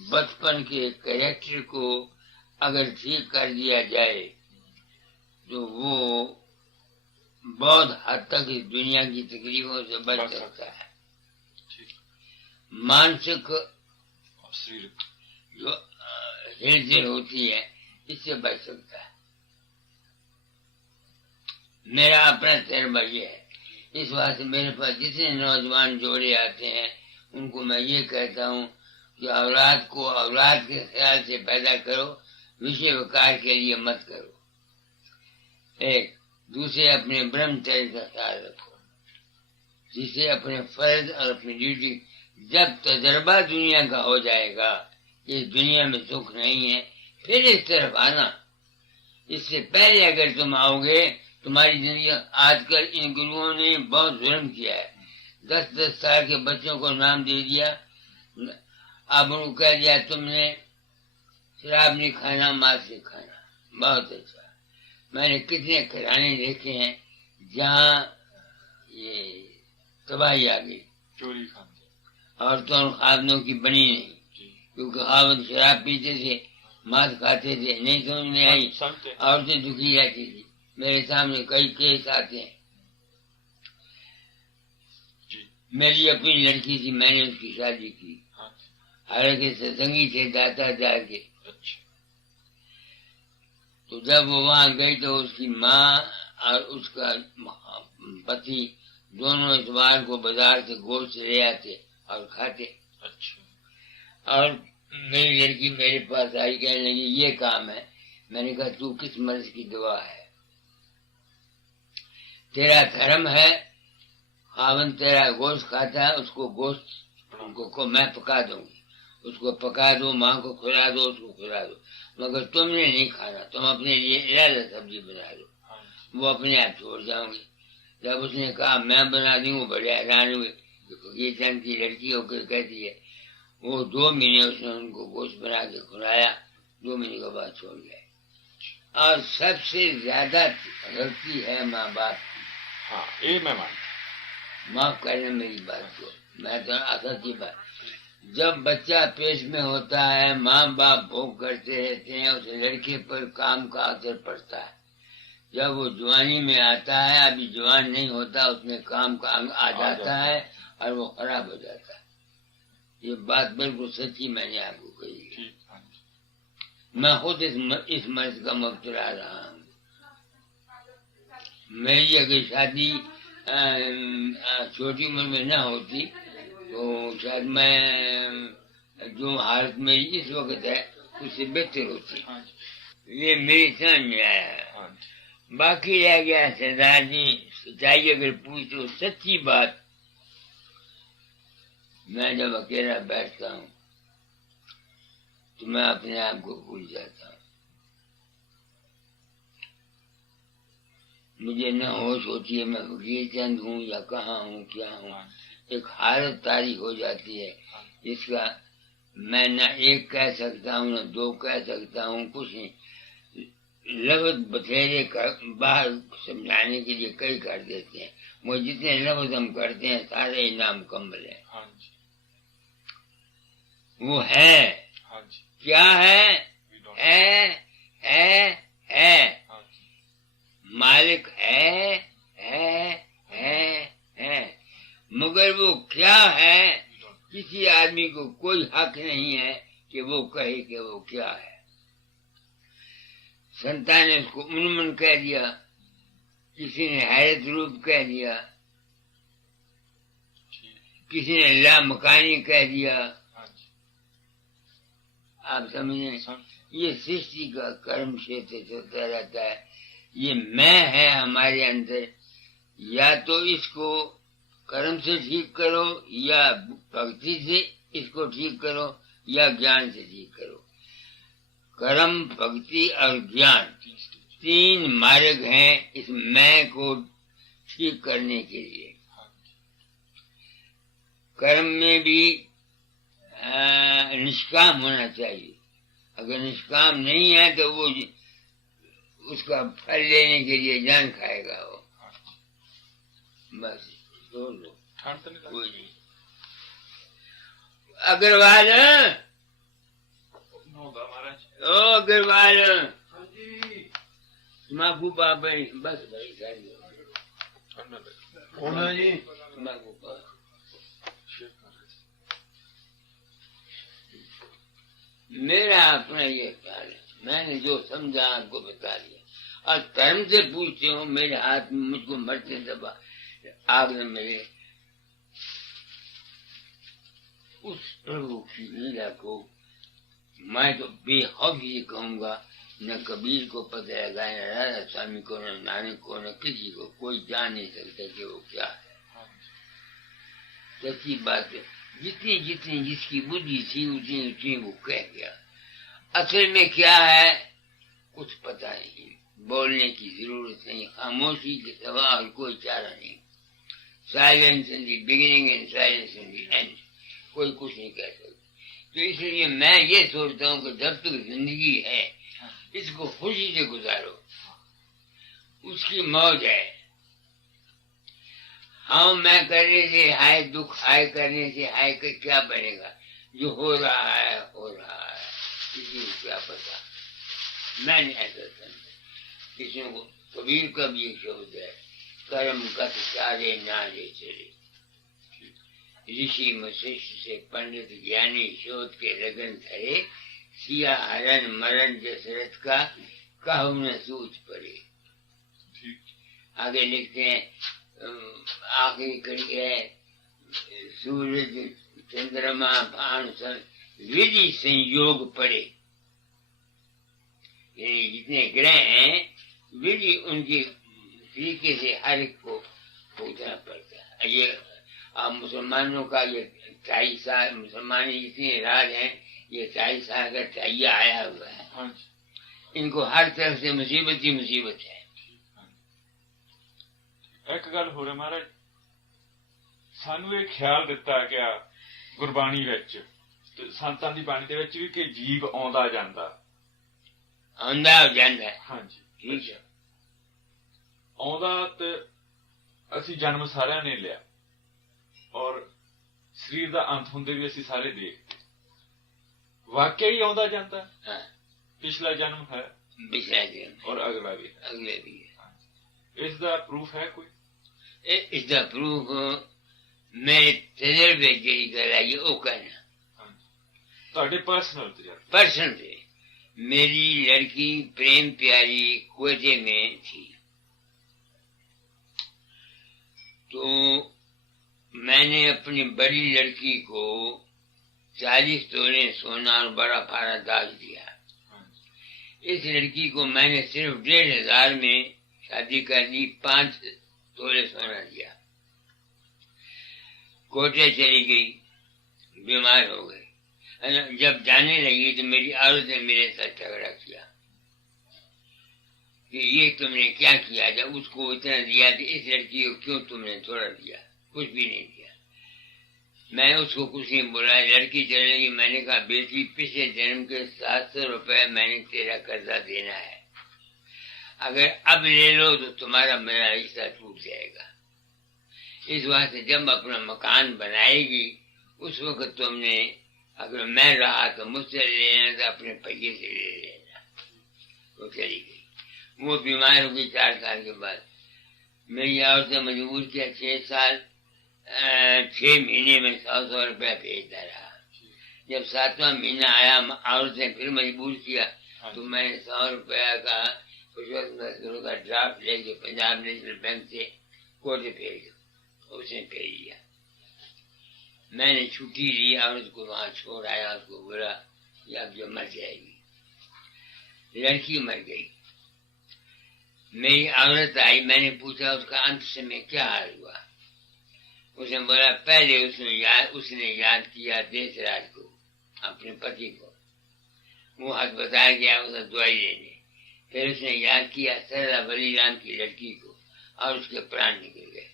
बचपन के कैरेक्टर को अगर ठीक कर दिया जाए तो वो बहुत हद तक इस दुनिया की तकलीफों से बच सकता है। मानसिक जो हिलचल होती है इससे बच सकता है। मेरा अपना तजर्बा ये है। इस वास्ते मेरे पास जितने नौजवान जोड़े आते हैं उनको मैं ये कहता हूँ कि औलाद को औलाद के ख्याल से पैदा करो, विषय विकार के लिए मत करो। एक दूसरे अपने ब्रह्मचर्य का ख्याल रखो, जिससे अपने फर्ज और अपनी ड्यूटी, जब तजर्बा दुनिया का हो जाएगा इस दुनिया में सुख नहीं है फिर इस तरफ आना। इससे पहले अगर तुम आओगे, तुम्हारी जिंदगी, आजकल इन गुरुओं ने बहुत जुल्म किया है। 10-10 साल के बच्चों को नाम दे दिया, अब उनको कह दिया तुमने शराब नहीं खाना, मांस नहीं खाना। बहुत अच्छा। मैंने कितने घराने देखे हैं जहाँ ये तबाही आ गई, चोरी खाते, औरतों और खादनों की बनी नहीं, क्योंकि खावत शराब पीते थे, मांस खाते थे, नहीं समझ में आई, औरतें दुखी रहती थी। मेरे सामने कई केस आते हैं। मेरी अपनी लड़की थी, मैंने उसकी शादी की, हालांकि सत्संगी थे दाता जाके। तो जब वो वहां गई तो उसकी माँ और उसका पति दोनों इतवार को बाजार से गोश्त ले आते और खाते। और मेरी लड़की मेरे पास आई, कहने लगी ये काम है। मैंने कहा तू किस मर्ज की दुआ है, तेरा धर्म है, खावन तेरा गोश्त खाता है, उसको गोश्त को मैं पका दूंगी, उसको पका दो, माँ को खिला दो, उसको खिला दो, मगर तुमने नहीं खाना, तुम अपने लिए इरादा सब्जी बना दो। वो अपने आप छोड़ जाऊंगी। जब उसने कहा मैं बना दी, वो बड़े हैरान हुए। फकीर चंद की लड़की होकर कहती है। वो 2 महीने उसने उनको गोश्त बना के खिलाया, 2 महीने के बाद छोड़ गए। और सबसे ज्यादा गलती है माँ बाप की। हाँ, ये मैं मानता, माफ करना मेरी बात को, मैं तो आशा की बात। जब बच्चा पेट में होता है, माँ बाप भोग करते रहते हैं, उस लड़के पर काम का असर पड़ता है। जब वो जवानी में आता है, अभी जवान नहीं होता, उसमें काम का अंग आ जाता है और वो खराब हो जाता है। ये बात बिल्कुल सच्ची मैंने आपको कही। मैं खुद इस मर्ज का मुब्तला रहा हूँ। मेरी अगर शादी छोटी उम्र में न होती तो शायद मैं जो हालत मेरी इस वक्त है उससे बेहतर होती। ये मेरी समझ में आया है। बाकी रह गया सरदार जी, सच्चाई अगर पूछो, सच्ची बात, मैं जब अकेला बैठता हूँ तो मैं अपने आप को भूल जाता हूँ। मुझे न होश होती है मैं फकीर चंद हूँ या कहाँ हूँ, क्या हूँ। एक हालत तारी हो जाती है जिसका मैं न 1 कह सकता हूँ न 2 कह सकता हूँ, कुछ नहीं। लफ्ज बथेरे बाहर समझाने के लिए कई कर देते हैं। वो जितने लफ्ज हम करते हैं सारे ही नामुकम्मल है। वो है, क्या है, मालिक है, मगर वो क्या है किसी आदमी को कोई हक नहीं है कि वो कहे कि वो क्या है। संतान ने उसको उन्मन कह दिया, किसी ने हैरत रूप कह दिया, किसी ने ला मकानी कह दिया। हाँ जी, आप समझे, समझ ये सृष्टि का कर्म क्षेत्र चलता रहता है। ये मैं है हमारे अंदर, या तो इसको कर्म से ठीक करो, या भक्ति से इसको ठीक करो, या ज्ञान से ठीक करो। कर्म, भक्ति और ज्ञान, तीन मार्ग हैं इस मैं को ठीक करने के लिए। कर्म में भी निष्काम होना चाहिए। अगर निष्काम नहीं है तो वो उसका फल लेने के लिए जान खाएगा वो। बस छोड़ दो, ठंड तो नहीं कोई नहीं। अग्रवाल, होगा महाराज। ओ अग्रवाल, तम्बाकू पापड़ी, बस भाई सारी कौन है जी? तम्बाकू पा। मेरा अपना ये ख्याल है, मैंने जो समझा आपको बता दिया। और धर्म से पूछते हो, मेरे हाथ में मुझको मरते दबा आग न मिले, उस प्रभु की लीला को मैं तो बेखौफी से कहूंगा। न कबीर को पता लगाए, न राधा स्वामी को, न नानक को, न किसी को, कोई जान नहीं सकता कि वो क्या है। सच्ची बात है, जितनी जितनी जिसकी बुद्धि थी उतनी उतनी वो कह गया। असल में क्या है कुछ पता नहीं, बोलने की जरूरत नहीं, खामोशी के सिवा और कोई चारा नहीं। Silence in the beginning and silence in the and, कोई कुछ नहीं कह सकता। तो इसलिए मैं ये सोचता हूँ कि जब तक जिंदगी है इसको खुशी से गुजारो, उसकी मौज है। हाँ मैं करने से हाय, दुख हाय करने से हाय का क्या बनेगा? जो हो रहा है हो रहा है, किसी को क्या पता। मैंने ऐसा समझा। किसी को कबीर का भी एक शब्द है, कर्म गत चारे नाले चले। ऋषि वशिष्ठ से पंडित ज्ञानी शोध के लगन धरे, सिया हरण मरण दशरथ का कहु न सूझ पड़े। आगे लिखते हैं आखिरी कड़ी है, सूरज चंद्रमा भानु सन विधि संयोग पड़े। जितने ग्रह हैं विधि उनकी तरीके से हर एक को पूछना पड़ता है। ये अब मुसलमानों का ये 40 साल, मुसलमान जितने राज हैं ये 40 साल का चाहिया आया हुआ है। इनको हर तरफ से मुसीबत ही मुसीबत है। एक गल हो रही महाराज, सानू एक ख्याल दिता गया गुरबाणी विच, संतां दी बाणी दे विच भी कि जीव आउंदा जांदा है। हाँ जी, ठीक है। आउंदा ते असीं जन्म सारिਆਂ ने लिया और शरीर दा अंत हुंदे भी असीं सारे देखते। वाकई ही आउंदा जांदा। हाँ। पिछला जन्म है, पिछला जन्म और अगला भी है। अगले भी है। इसका प्रूफ है कोई? इसका प्रूफ मेरे तजर्बे जेड़ी गल है वो कहना। ਤੁਹਾਡੇ पर्सनल तजर्बे? पर्सन से मेरी लड़की प्रेम प्यारी कोयते में थी, तो मैंने अपनी बड़ी लड़की को 40 तोले सोना और बड़ा फारा दाज दिया। इस लड़की को मैंने सिर्फ 1500 में शादी कर दी, 5 तोले सोना दिया। कोटे चली गई, बीमार हो गई। जब जाने लगी तो मेरी औरत ने मेरे साथ झगड़ा किया कि ये तुमने क्या किया, जब उसको इतना दिया तो इस लड़की को क्यों तुमने थोड़ा दिया? कुछ भी नहीं दिया। मैं उसको कुछ नहीं बोला, लड़की चले गई। मैंने कहा बेटी पिछले जन्म के 700 रुपए मैंने तेरा कर्जा देना है, अगर अब ले लो तो तुम्हारा मेरा रिश्ता टूट जाएगा। इस वास्ते जब अपना मकान बनाएगी उस वक्त तुमने, अगर मैं रहा तो मुझसे ले लेना, तो अपने पैसे से ले लेना। वो चली गई। वो बीमार हो गई 4 साल के बाद। मेरी औरत ने मजबूर किया, 6 महीने में 100 रुपया भेजता रहा। जब 7वां महीना आया औरत ने फिर मजबूर किया, तो मैंने 100 रुपया का का ड्राफ्ट लेके पंजाब नेशनल बैंक से कोर्ट भेज दो, उसने भेज दिया। मैंने छुट्टी ली और उसको वहां छोड़ आया। उसको बोला कि अब जो मर जाएगी। लड़की मर गई। मेरी औरत आई, मैंने पूछा उसका अंत समय क्या हाल हुआ। उसने बोला पहले उसने याद किया देशराज को, अपने पति को। वो अस्पताल गया उसे दवाई लेने। फिर उसने याद किया सरला बलीराम की लड़की को और उसके प्राण निकल गए।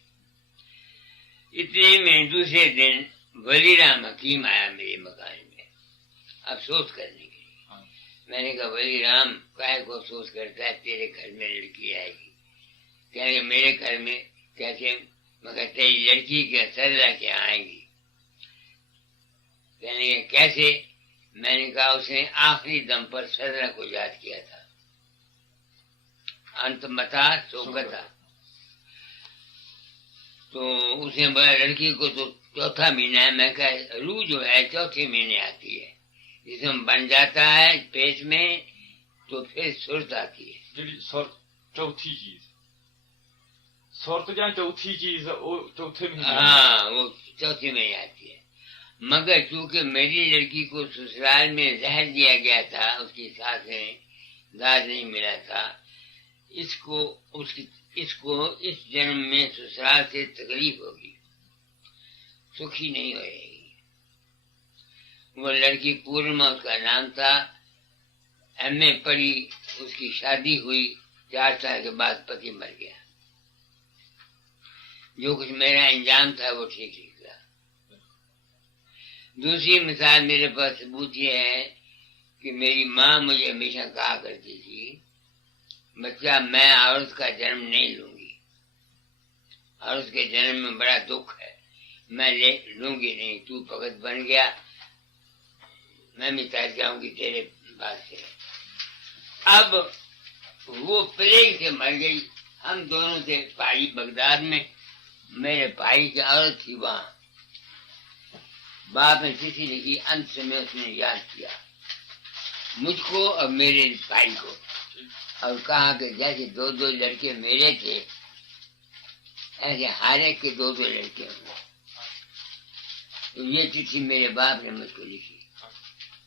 इतने में दूसरे दिन बलीराम हकीम आया मेरे मकान में अफसोस करने के लिए। मैंने कहा बलीराम काहे को अफसोस करता है, तेरे घर में लड़की आएगी। कहेंगे मेरे घर में कैसे? मगर तेरी लड़की के सरला के आएगी। कहने कैसे? मैंने कहा उसने आखिरी दम पर सरला को याद किया था। अंत मता सोगता। तो उसने बोला लड़की को तो चौथा महीना है। मैं कहा रू जो है चौथे महीने आती है, जिसमें बन जाता है पेट में तो फिर सुरत आती है। चौथी चीज सुरत या चौथी चीज वो चौथे महीने। हाँ वो चौथे महीने आती है। मगर चूंकि मेरी लड़की को ससुराल में जहर दिया गया था, उसकी सास ने दाद नहीं मिला था, इसको इस जन्म में ससुराल से तकलीफ होगी, सुखी नहीं होगी। वो लड़की पूर्णिमा उसका नाम था, एमए पढ़ी, उसकी शादी हुई, 4 साल के बाद पति मर गया। जो कुछ मेरा इंजाम था वो ठीक निकला। दूसरी मिसाल मेरे पास सबूत ये है कि मेरी माँ मुझे हमेशा कहा करती थी बच्चा मैं औरत का जन्म नहीं लूंगी, और उसके जन्म में बड़ा दुख है, मैं लूंगी नहीं। तू भगत बन गया, मैं मिटा जाऊंगी तेरे पास से। अब वो प्लेग से मर गई। हम दोनों थे भाई बगदाद में। मेरे भाई की औरत थी वहां। बाप ने चिट्ठी लिखी, अंत में उसने याद किया मुझको और मेरे भाई को, और कहा कि जैसे 2 लड़के मेरे थे ऐसे हर एक के 2 लड़के होंगे। तो ये चिट्ठी मेरे बाप ने मुझको लिखी।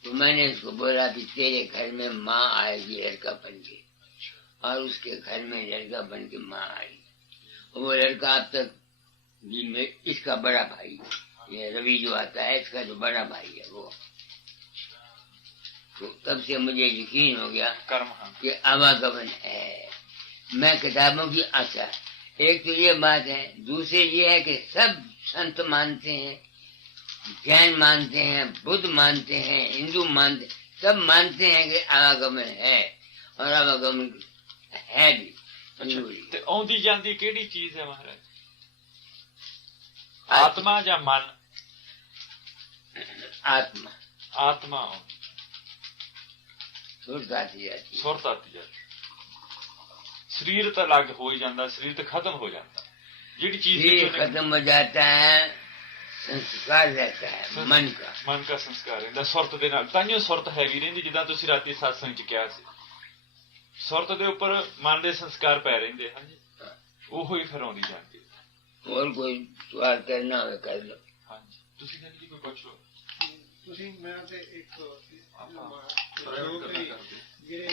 तो मैंने उसको बोला कि तेरे घर में माँ आएगी लड़का बन के, और उसके घर में लड़का बन के माँ आई। वो लड़का अब तक इसका बड़ा भाई, ये रवि जो आता है इसका जो बड़ा भाई है वो। तो तब से मुझे यकीन हो गया कि आवागमन है। मैं किताबों की आशा, एक तो ये बात है, दूसरे ये है कि सब संत मानते हैं, जैन मानते हैं, बुद्ध मानते हैं, हिंदू मानते, सब मानते हैं कि आवागमन है, और आवागमन है भी जरूरी। ਤੇ ਆਉਂਦੀ ਜਾਂਦੀ ਕਿਹੜੀ ਚੀਜ਼ ਹੈ ਮਹਾਰਾਜ? आत्मा या मन? आत्मा। आत्मा सुरत आती जाती, सुरत आती जाती। शरीर तो अलग हो ही जाता, शरीर तो खत्म हो जाता, जी चीज खत्म हो जाता है, संस्कार रहता है मन का संस्कार रहता सुरत दे नाल। तांहियों सुरत हैगी रहिंदी, जिद्दां तुसीं राती सत्संग च किहा सी, सुरत दे उपर मन दे संस्कार पै रहिंदे हैं, ओहो ही फिर आउंदी जांदी। और कोई सवाल करना हो कर लो। हाँ जी, तुसीं कहंदे जी कोई पुछ लो। तुसीं मैं ते एक ਜਿਹੜੇ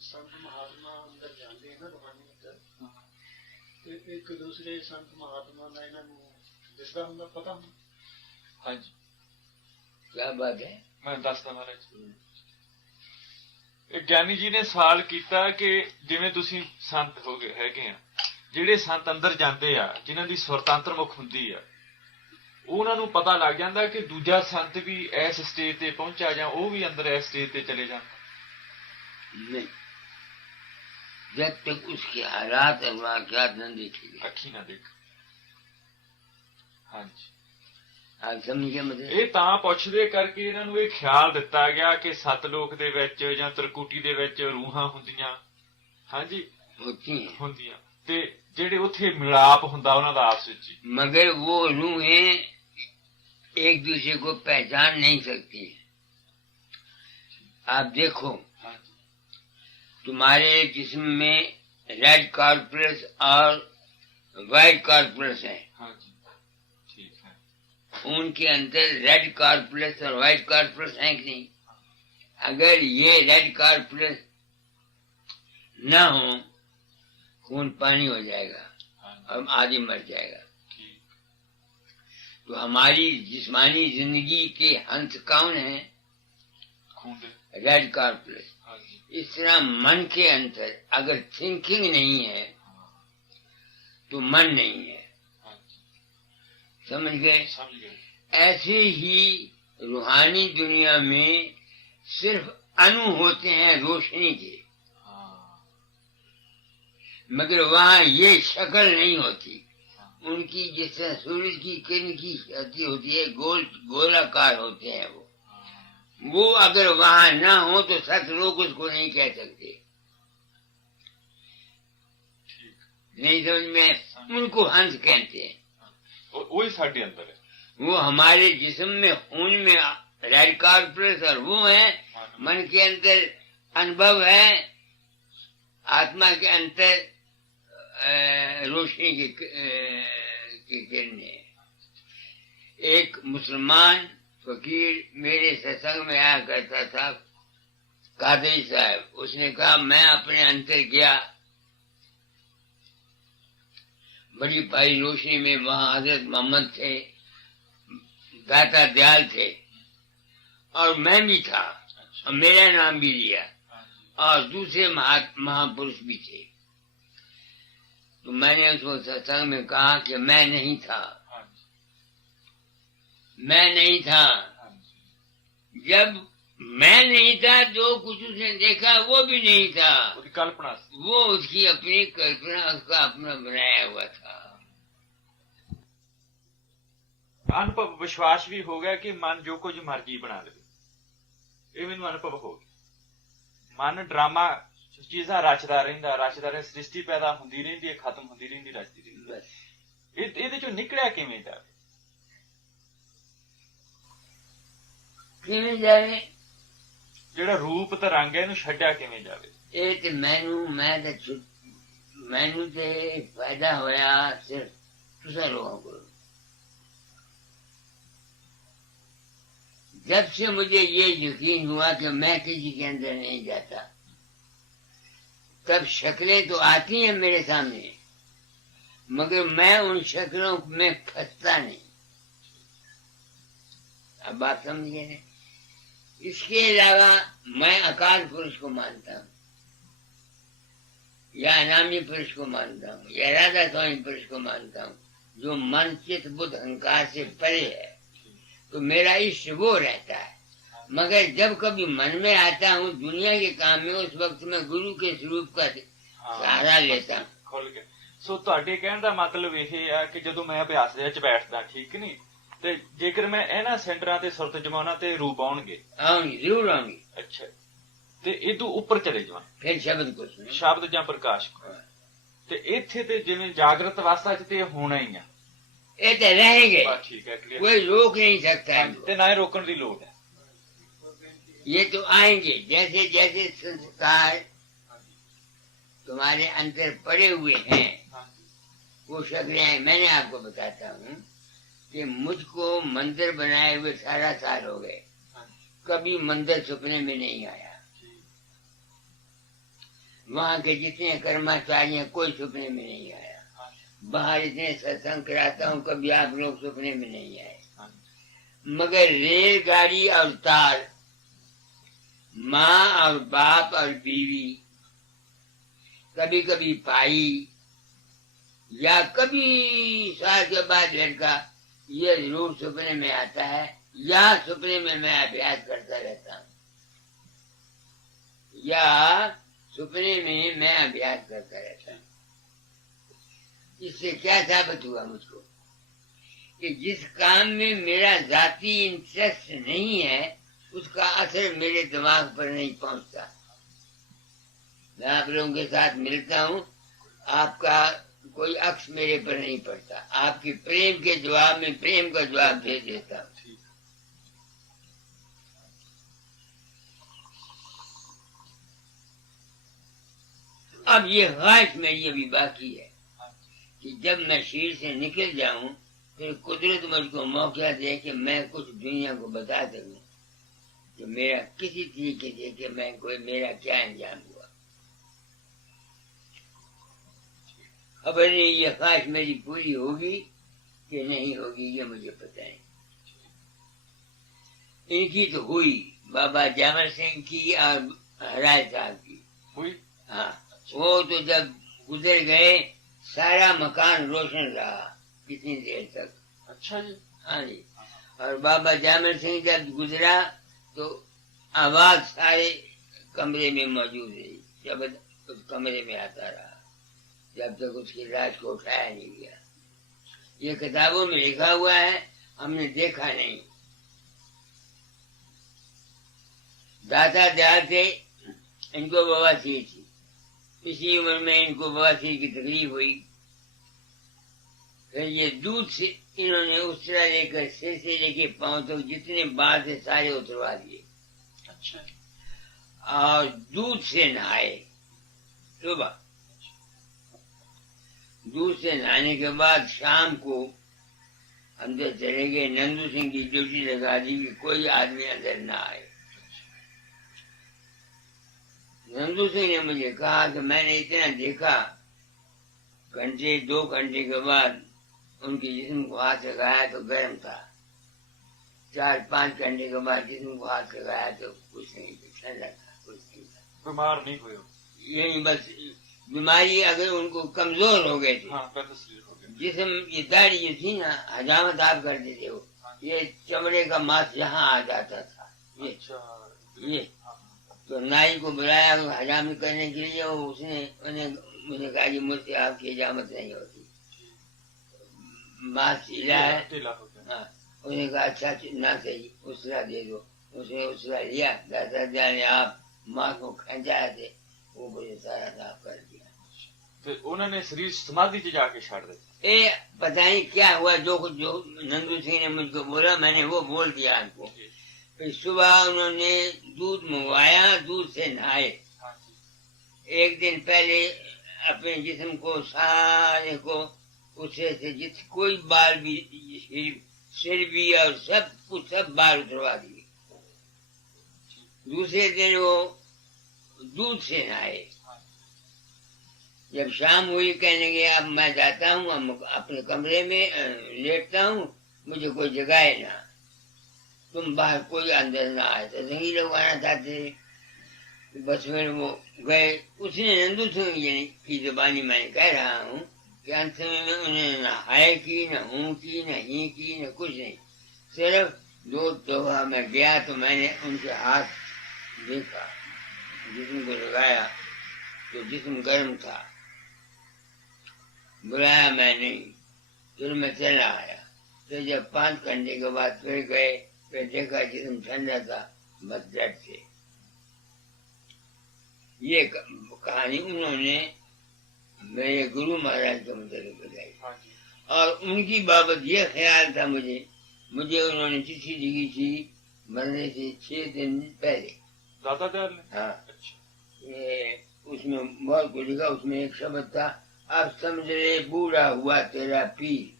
ਸੰਤ ਮਹਾਤਮਾ ਅੰਦਰ ਜਾਂਦੇ ਹਨ ਰੂਹਾਨੀ ਅੰਦਰ, ਤੇ ਇੱਕ ਦੂਸਰੇ ਸੰਤ ਮਹਾਤਮਾ ਦਾ ਇਹਨਾਂ ਨੂੰ ਦਿਸਦਾ ਹੁੰਦਾ, ਪਤਾ ਹੁੰਦਾ। हाँ जी, क्या बात है? मैं दसदा महाराज। ਗਿਆਨੀ ਜੀ ਨੇ ਸਵਾਲ ਕੀਤਾ ਕਿ ਜਿਵੇਂ ਤੁਸੀਂ ਸੰਤ ਹੋ ਗਏ ਹੈਗੇ ਆ, ਜਿਹੜੇ ਸੰਤ ਅੰਦਰ ਜਾਂਦੇ ਆ, ਜਿਨ੍ਹਾਂ ਦੀ ਸੁਰਤੰਤਰ ਮੁਖ ਹੁੰਦੀ ਆ, ਉਹਨਾਂ ਨੂੰ ਪਤਾ ਲੱਗ ਜਾਂਦਾ ਕਿ ਦੂਜਾ ਸੰਤ ਵੀ ਇਸ ਸਟੇਜ ਤੇ ਪਹੁੰਚਾ, ਜਾਂ ਉਹ ਵੀ ਅੰਦਰ ਇਸ ਸਟੇਜ ਤੇ ਚਲੇ ਜਾਂਦਾ। नहीं, जब तक उसके हालात और वाक़यात न देखे, अखी ना देख। हाँ जी, आप समझे मतलब? ਇਹ ਤਾਂ ਪੁੱਛਦੇ ਕਰਕੇ ਇਹਨਾਂ ਨੂੰ ਇਹ ਖਿਆਲ ਦਿੱਤਾ ਗਿਆ ਕਿ ਸਤਲੋਕ ਦੇ ਵਿੱਚ ਜਾਂ ਤਰਕੂਟੀ ਦੇ ਵਿੱਚ ਰੂਹਾਂ ਹੁੰਦੀਆਂ। ਹਾਂਜੀ, ਹੁੰਦੀਆਂ, ਤੇ ਜਿਹੜੇ ਉੱਥੇ ਮਿਲਾਪ ਹੁੰਦਾ ਉਹਨਾਂ ਦਾ ਆਪਸ ਵਿੱਚ। मगर वो रूहें एक दूसरे को पहचान नहीं सकती। आप देखो, तुम्हारे जिस्म में रेड कॉर्पस और व्हाइट कॉर्पस है। हाँ जी, ठीक है। खून के अंदर रेड कॉर्पस और व्हाइट कॉर्पस है कि नहीं? अगर ये रेड कॉर्पस ना हो, खून पानी हो जाएगा और आदमी मर जाएगा। तो हमारी जिस्मानी जिंदगी के हंस कौन है? Red corpus. इस तरह मन के अंदर अगर थिंकिंग नहीं है तो मन नहीं है। समझ गए? ऐसे ही रूहानी दुनिया में सिर्फ अणु होते हैं रोशनी के, मगर वहां ये शक्ल नहीं होती उनकी। जिस तरह सूरज की किरण की शक्ति होती है, गोलाकार होते हैं वो अगर वहां ना हो तो सच लोग उसको नहीं कह सकते। नहीं समझ में? उनको हंस कहते हैं। वही साढ़े अंदर है। वो हमारे जिस्म में, खून में रेड कॉर्पस और वो है। मन के अंदर अनुभव है, आत्मा के अंदर रोशनी की किरणें। एक मुसलमान फकीर मेरे सत्संग में आया करता था, कादरी साहब। उसने कहा मैं अपने अंदर गया, बड़ी भारी रोशनी में। वहां हजरत मोहम्मद थे, दाता दयाल थे और मैं भी था, और मेरा नाम भी लिया, और दूसरे महापुरुष भी थे। तो मैंने उसको सत्संग में कहा कि मैं नहीं था, मैं नहीं था। जब मैं नहीं था जो कुछ उसने देखा वो भी नहीं था, कल्पना, वो उसकी अपनी कल्पना, उसका अपना बनाया हुआ था। अनुभव विश्वास भी हो गया कि मन जो कुछ मर्जी बना ले। ਇਹ ਮੈਨੂੰ ਅਨੁਭਵ ਹੋ ਗਿਆ। ਮਨ ਡਰਾਮਾ ਚੀਜ਼ਾਂ ਰਚਦਾ ਰਹਿੰਦਾ, ਸ੍ਰਿਸ਼ਟੀ ਪੈਦਾ ਹੁੰਦੀ ਰਹਿੰਦੀ ਹੈ, ਖਤਮ ਹੁੰਦੀ ਰਹਿੰਦੀ, ਰਚਦੀ ਰਹਿੰਦੀ। ਇਹਦੇ ਚੋਂ ਨਿਕਲਿਆ ਕਿਵੇਂ ਜਾਵੇ? ਕਿਵੇਂ ਜਾਵੇ? ਜਿਹੜਾ ਰੂਪ ਤੇ ਰੰਗ ਹੈ ਇਹਨੂੰ ਛੱਡਿਆ ਕਿਵੇਂ ਜਾਵੇ? ਇਹ ਤੇ ਮੈਨੂੰ ਤੇ ਫਾਇਦਾ ਹੋਇਆ ਸਿਰਫ ਤੁਸੀਂ ਲੋਗों को। जब से मुझे ये यकीन हुआ कि मैं किसी के अंदर नहीं जाता, तब शक्लें तो आती हैं मेरे सामने, मगर मैं उन शक्लों में फंसता नहीं। अब बात समझिए ना। इसके अलावा मैं अकाल पुरुष को मानता हूँ, या अनामी पुरुष को मानता हूँ, या राधा स्वामी पुरुष को मानता हूँ, जो मन चित्त बुद्ध अहंकार से परे है। तो मेरा इष्ट वो रहता है। मगर जब कभी मन में आता हूँ दुनिया के काम में, उस वक्त मैं गुरु के स्वरूप का सहारा लेता हूँ। खुल के। सो ਤੁਹਾਡੇ ਕਹਿਣ ਦਾ ਮਤਲਬ ਇਹ ਆ ਕਿ ਜਦੋਂ ਮੈਂ ਅਭਿਆਸ ਦੇ ਵਿੱਚ ਬੈਠਦਾ, ਠੀਕ ਨਹੀਂ, ਤੇ ਜੇਕਰ ਮੈਂ ਇਹਨਾਂ ਸੈਂਟਰਾਂ ਤੇ ਸੁਰਤ ਜਮਾਉਣਾ ਤੇ ਰੂਪ ਆਉਣਗੇ? ਆਉਣਗੇ, ਜ਼ਰੂਰ ਆਉਣਗੇ। ਅੱਛਾ, ਤੇ ਇਹ ਤੋਂ ਉੱਪਰ ਚਲੇ ਜਾਵਾਂ ਫਿਰ ਸ਼ਬਦ ਕੁਛ ਨਹੀਂ, ਸ਼ਬਦ ਜਾਂ ਪ੍ਰਕਾਸ਼ ਤੇ ਇੱਥੇ ਤੇ ਜਿਵੇਂ ਜਾਗਰਤ ਅਵਸਥਾ ਚ ਤੇ ਹੋਣਾ ਹੀ ਆ। ਇਹ ਤੇ रहेंगे, ठीक है, कोई रोक नहीं सकता है। ना रोकने की लोड़ है। ये तो आएंगे। जैसे जैसे संस्कार तुम्हारे अंदर पड़े हुए हैं वो शक्लें। मैंने आपको बताता हूँ कि मुझको मंदिर बनाए हुए 18 साल हो गए, कभी मंदिर सपने में नहीं आया। वहाँ के जितने कर्मचारी हैं कोई सपने में नहीं आया। बाहर इतने सत्संग कराता हूँ, कभी आप लोग सपने में नहीं आए। मगर रेलगाड़ी और तार, माँ और बाप और बीवी, कभी कभी भाई, या कभी साल के बाद लड़का, ये जरूर सपने में आता है। या सपने में मैं अभ्यास करता रहता हूँ, या सपने में मैं अभ्यास करता रहता हूँ। इससे क्या साबित हुआ मुझको कि जिस काम में मेरा जाती इंटरेस्ट नहीं है उसका असर मेरे दिमाग पर नहीं पहुंचता। मैं आप लोगों के साथ मिलता हूँ, आपका कोई अक्स मेरे पर नहीं पड़ता। आपकी प्रेम के जवाब में प्रेम का जवाब दे देता हूँ। अब ये ख्वाहिश मेरी अभी बाकी है कि जब मैं शरीर से निकल जाऊं फिर कुदरत मुझको मौका दे कि मैं कुछ दुनिया को बता सकूं कि मेरा किसी तरीके से कि मैं कोई मेरा क्या अंजाम हुआ। खबर नहीं ये ख्वाहिश मेरी पूरी होगी कि नहीं होगी ये मुझे पता नहीं। इनकी तो हुई, बाबा जामर सिंह की और हराज साहब की हुई। हाँ, वो तो जब गुजर गए सारा मकान रोशन रहा कितनी देर तक। अच्छा जी। हाँ जी। और बाबा जामर सिंह जब गुजरा तो आवाज सारे कमरे में मौजूद रही, जब उस कमरे में आता रहा जब तक उसकी लाश को उठाया नहीं गया। ये किताबों में लिखा हुआ है, हमने देखा नहीं। दाता दयाल थे, इनको बवासीर थी, इसी उम्र में इनको बवासीर की तकलीफ हुई। फिर ये दूध से इन्होंने उस तरह लेकर सिर से लेके पांव तक जितने बाल थे सारे उतरवा दिए। अच्छा। और दूध से नहाए सुबह। दूध से नहाने के बाद शाम को अंदर चले गए। नंदू सिंह की ड्यूटी लगा दी कि कोई आदमी अंदर ना आए। नंदू सिंह ने मुझे कहा कि मैंने इतना देखा, घंटे 2 घंटे के बाद उनके जिस्म को हाथ लगाया तो गर्म था, 4-5 घंटे के बाद जिस्म को हाथ लगाया तो कुछ नहीं, ठंडा था, कुछ नहीं था। बीमार नहीं हुए। यही बस बीमारी अगर उनको कमजोर हो गए थे। हाँ, तस्वीर हो गई। जिसम ये दाढ़ी जो थी ना, हजामत आप करते थे वो, ये चमड़े का मांस यहाँ आ जाता था। ये अच्छा। ये तो नाई को बुलाया हजामत करने के लिए, वो उसने मुझे कहा कि मुझसे आपकी हजामत नहीं होती, मांस ढीला है। हाँ, उसने कहा अच्छा ना सही, उसरा दे दो। उसने उसरा लिया, दादा ने आप माँ को खींचाए थे, वो मुझे सारा साफ कर दिया। फिर उन्होंने शरीर समाधि से जाके छाड़ दिया। ए पता नहीं क्या हुआ, जो नंदू सिंह ने मुझको बोला मैंने वो बोल दिया आपको। फिर सुबह उन्होंने दूध मंगवाया, दूध से नहाए। एक दिन पहले अपने जिस्म को सारे को उससे से जित कोई बाल भी, सिर भी और सब कुछ सब बाल उतरवा दिए। दूसरे दिन वो दूध से नहाए। जब शाम हुई कहने लगे अब मैं जाता हूँ, अपने कमरे में लेटता हूँ, मुझे कोई जगाए ना, तुम बाहर कोई अंदर ना आए। तो जंगी लगवाना चाहते थे। बस फिर वो गए। उसने नंदू सिंह की जुबानी मैंने कह रहा हूँ कि अंत में उन्हें न हाय की, न हूँ की, न ही की, न कुछ नहीं। सिर्फ 2 दफा मैं गया तो मैंने उनके हाथ देखा, जिस्म को लगाया तो जिस्म गर्म था। बुलाया मैं नहीं, फिर मैं चला आया। फिर जब 5 घंटे के बाद फिर गए, फिर देखा जिस्म ठंडा था, बस डर से। ये कहानी उन्होंने मेरे गुरु महाराज को मुझे बताई। और उनकी बाबत ये ख्याल था मुझे उन्होंने चिट्ठी लिखी थी मरने से 6 दिन पहले। दादा दयाल ने? हाँ। अच्छा। ये उसमें बहुत कुछ लिखा। उसमें एक शब्द था, अब समझ ले बूढ़ा हुआ तेरा पीर।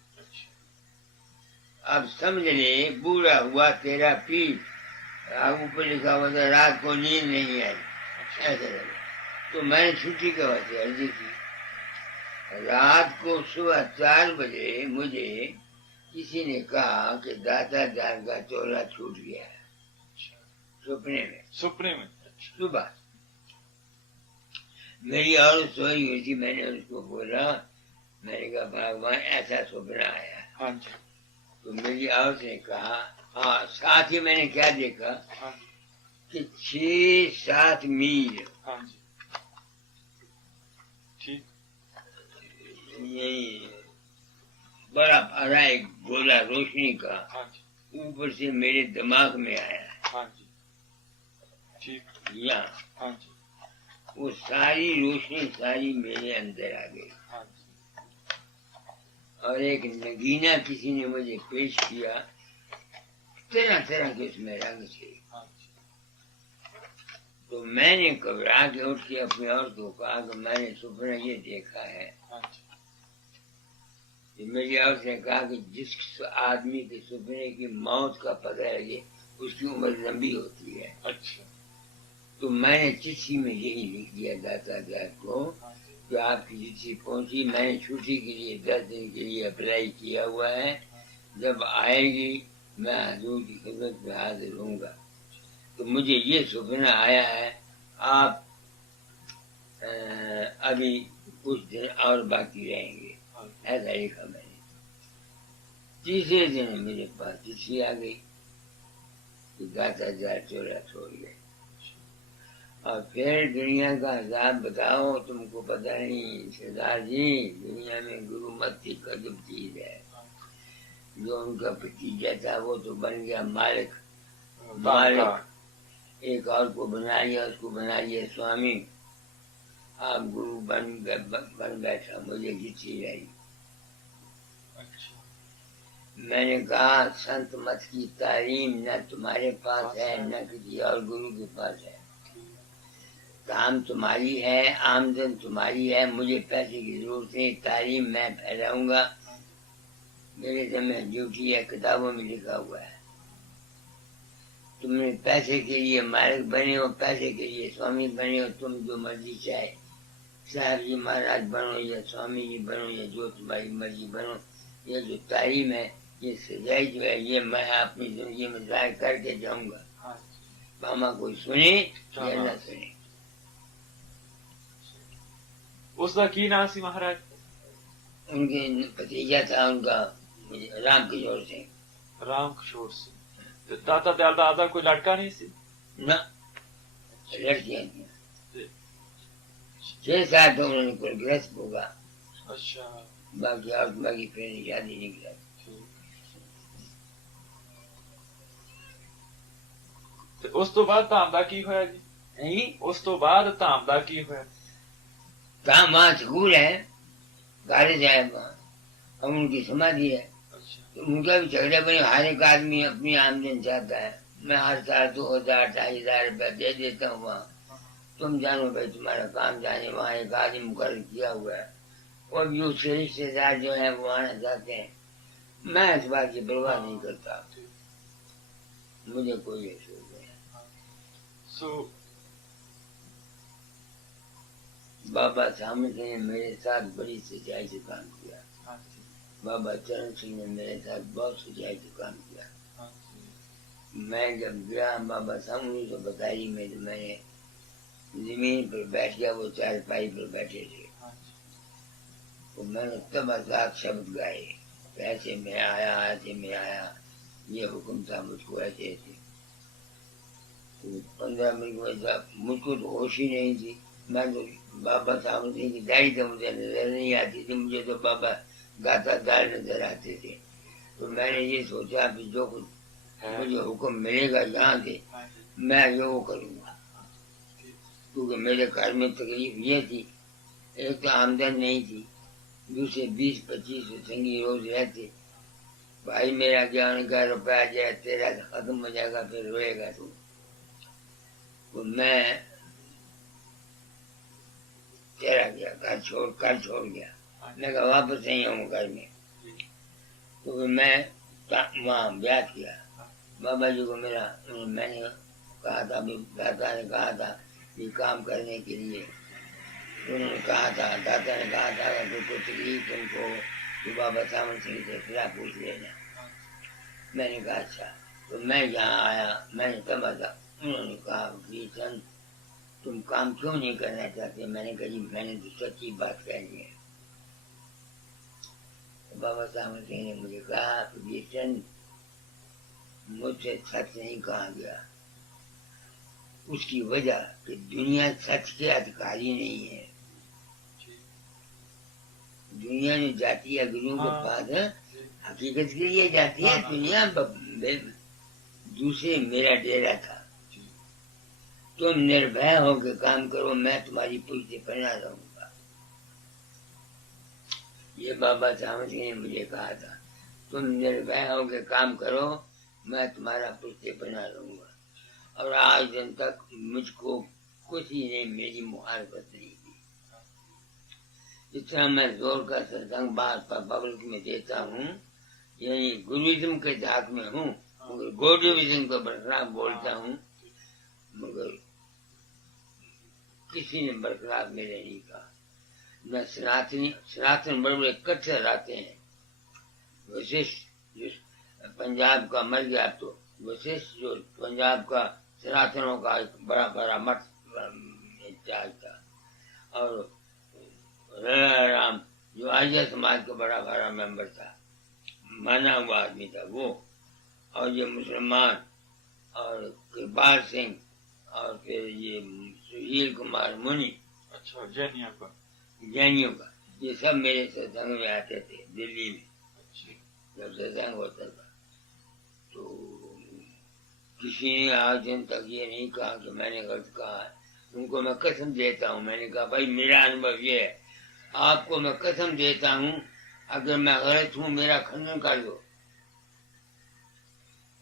अब समझ ले बूढ़ा हुआ तेरा पीर। ऊपर लिखा हुआ था रात को नींद नहीं आई। ऐसा लगा तो मैंने छुट्टी के वजह अर्जी की। रात को सुबह 4 बजे मुझे किसी ने कहा कि दादा जान का चोला छूट गया है। सपने में सुबह मेरी और सोई हुई थी। मैंने उसको बोला, मैंने कहा भगवान ऐसा सपना आया। हाँ जी। तो मेरी और ने कहा हाँ। साथ ही मैंने क्या देखा कि 6-7 मील। हाँ जी। ठीक। यही बड़ा बड़ा एक गोला रोशनी का हाँ जी। ऊपर से मेरे दिमाग में आया। हाँ जी। ठीक। यहाँ हाँ जी। वो सारी रोशनी सारी मेरे अंदर आ गई। हाँ जी। और एक नगीना किसी ने मुझे पेश किया, तरह तरह के उसमें रंग थे। हाँ जी। तो मैंने घबरा के उठ के अपने और को कहा कि मैंने सपना ये देखा है। हाँ जी। मेरी उसने कहा कि जिस आदमी के सपने की मौत का पता लगे उसकी उम्र लंबी होती है। अच्छा। तो मैंने चिट्ठी में यही लिख दिया दाता साहब को कि आपकी चिट्ठी पहुंची, मैंने छुट्टी के लिए 10 दिन के लिए अप्लाई किया हुआ है, जब आएगी मैं हजूर की खिदमत में हाजिर होऊंगा। तो मुझे ये सपना आया है, आप अभी कुछ दिन और बाकी रहेंगे, ऐसा लिखा मैंने। तीसरे दिन मेरे पास चिट्ठी आ गई कि दाता जार चोरा छोड़ गए। और फिर दुनिया का हिसाब बताओ, तुमको पता नहीं सरदार जी, दुनिया में गुरु मत की कदम चीज है। जो उनका भतीजा था वो तो बन गया मालिक, एक और को बना लिया, उसको बना लिया स्वामी। आप गुरु बन बैठा, मुझे चिट्ठी आई। मैंने कहा संत मत की तालीम न तुम्हारे पास है न किसी और गुरु के पास है। काम तुम्हारी है, आमदन तुम्हारी है, मुझे पैसे की जरूरत नहीं, तालीम मैं फैलाऊंगा, मेरे समय ड्यूटी है, किताबों में लिखा हुआ है। तुमने पैसे के लिए मालिक बने हो, पैसे के लिए स्वामी बने हो, तुम जो मर्जी चाहे साहब जी महाराज बनो या स्वामी जी बनो या जो तुम्हारी मर्जी बनो, ये जो तालीम है, ये सजाई जो है, ये मैं अपनी जिंदगी में जाहिर करके जाऊंगा। मामा कोई सुने या न सुने। उसका की नाम सी महाराज? उनके भतीजा था उनका राम किशोर सिंह। राम किशोर सिंह। तो दाता दयाल दादा कोई लड़का नहीं सी? ना, लड़कियां थी। 6 साल तो उन्होंने कुल गृहस्थ होगा। अच्छा। बाकी फिर शादी नहीं किया। ਤੇ ਉਸ ਤੋਂ ਬਾਅਦ ਧਾਮ ਦਾ ਕੀ ਹੋਇਆ ਜੀ? नहीं, ਉਸ ਤੋਂ ਬਾਅਦ ਧਾਮ ਦਾ ਕੀ ਹੋਇਆ? कहा वहाँ स्कूल है, कॉलेज है वहाँ, और उनकी समाधि है। तो उनका भी झगड़ा बने, हर एक आदमी अपनी आमदन चाहता है। मैं हर साल 2000 2,500 रुपया दे देता हूँ वहाँ, तुम जानो भाई तुम्हारा काम जाने। वहाँ एक आदमी मुकर्रर किया हुआ है, और भी उसके रिश्तेदार जो है वो आना चाहते हैं। मैं इस बात की परवाह नहीं करता, मुझे कोई अफसोस नहीं। बाबा सामंत ने मेरे साथ बड़ी सच्चाई से काम किया। बाबा चरण सिंह ने मेरे साथ बहुत सच्चाई से काम किया। मैं जब गया बाबा सामने तो बताई में, तो मैंने जमीन पर बैठ गया, वो चारपाई पर बैठे थे। तो मैंने तब आजाद शब्द गाए, ऐसे में आया, ऐसे में आया, ये हुक्म था मुझको, ऐसे ऐसे। तो 15 मिनट में मुझको तो होश ही नहीं थी। मैं तो बाबा साहब सिंह की दाढ़ी तो मुझे नजर नहीं आती थी, मुझे तो बाबा गाता दाल नजर आते थे। तो मैंने ये सोचा कि जो कुछ मुझे हुक्म मिलेगा यहाँ से मैं वो करूँगा, क्योंकि मेरे घर में तकलीफ ये थी, एक तो आमदन नहीं थी, दूसरे 20-25 संगी रोज रहते। भाई मेरा क्या उनका रुपया जाए, तेरा खत्म हो जाएगा, फिर रोएगा तू। तो मैं तेरा गया, घर छोड़ गया। मैं कहा वापस नहीं आऊँ घर में। तो मैं वहाँ ब्याह किया बाबा जी को मेरा। मैंने कहा था, दाता ने कहा था ये काम करने के लिए, उन्होंने कहा था, दाता ने कहा था अगर कोई तकलीफ तुमको तो बाबा सामंत सिंह से फिर पूछ लेना। मैंने कहा अच्छा। तो मैं यहाँ आया, मैंने तब था, उन्होंने कहा कि सन तुम काम क्यों नहीं करना चाहते? मैंने कहा जी मैंने तो सच्ची बात कहनी है। तो बाबा सामंत सिंह ने मुझे कहा कि सन मुझसे सच नहीं कहा गया, उसकी वजह कि दुनिया सच के अधिकारी नहीं है। दुनिया में जाती है गुरु के पास, हकीकत के लिए जाती है दुनिया। दूसरे मेरा डेरा था, तुम निर्भय होकर काम करो, मैं तुम्हारी पुष्टि बना रहूंगा। ये बाबा सामंत सिंह ने मुझे कहा था, तुम निर्भय होकर काम करो, मैं तुम्हारा पुष्टि बना रहूंगा। और आज दिन तक मुझको कुछ ही ने मेरी मुखालफत नहीं की। इतना मैं जोर का सत्संग बात पब्लिक में देता हूँ, यही गुरुइज्म के झाक में हूँ, मगर गौडीविज्म को बरखलाफ बोलता हूँ, मगर किसी ने बरखलाफ मेरे नहीं कहा। मैं सनातन बड़े बड़े कट्टर आते हैं। वशिष्ठ जो पंजाब का मर गया, तो वशिष्ठ जो पंजाब का सनातनों का एक बड़ा बड़ा मठ इंचार्ज था, और राम जो आर्य समाज का बड़ा बड़ा मेंबर था, माना हुआ आदमी था वो, और ये मुसलमान और कृपाल सिंह और फिर ये सुशील कुमार मुनि, अच्छा, जैनियों का, जैनियों का, ये सब मेरे सत्संग में आते थे दिल्ली में। जब सत्संग होता था तो किसी ने आज दिन तक ये नहीं कहा कि मैंने गलत कहा है। उनको मैं कसम देता हूँ, मैंने कहा भाई मेरा अनुभव ये है, आपको मैं कसम देता हूँ, अगर मैं गलत हूँ मेरा खंडन कर दो।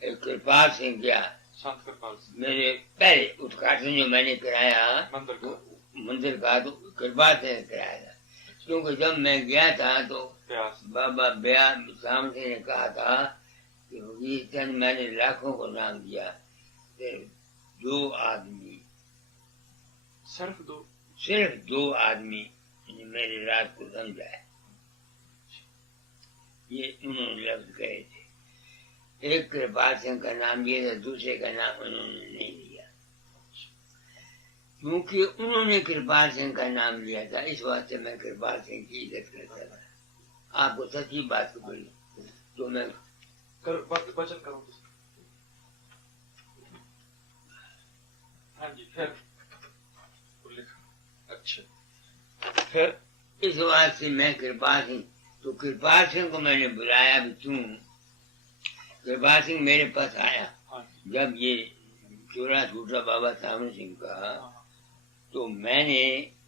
एक कृपाल सिंह गया, संत कृपाल सिंह, मेरे पहले उद्घाटन जो मैंने कराया मंदिर का, तो कृपाल सिंह ने कराया था, क्योंकि जब मैं गया था तो बाबा ब्याह सामने ने कहा था कि चंद मैंने लाखों को नाम दिया, दो आदमी, सिर्फ दो आदमी मेरी रात को समझा है, ये उन्होंने लफ्ज कहे थे। एक कृपाल सिंह का नाम लिया था, दूसरे का नाम उन्होंने नहीं लिया, क्योंकि उन्होंने कृपाल सिंह का नाम लिया था, इस वास्ते मैं कृपाल सिंह की इज्जत करता था। आपको सच्ची बात को बोली तो मैं वचन करूँ। हाँ जी, फिर अच्छा, फिर इस वास्ते मैं कृपाल सिंह, तो कृपाल सिंह को मैंने बुलाया भी, तू कृपाल सिंह मेरे पास आया जब ये चोरा छूटा बाबा सामने सिंह का, तो मैंने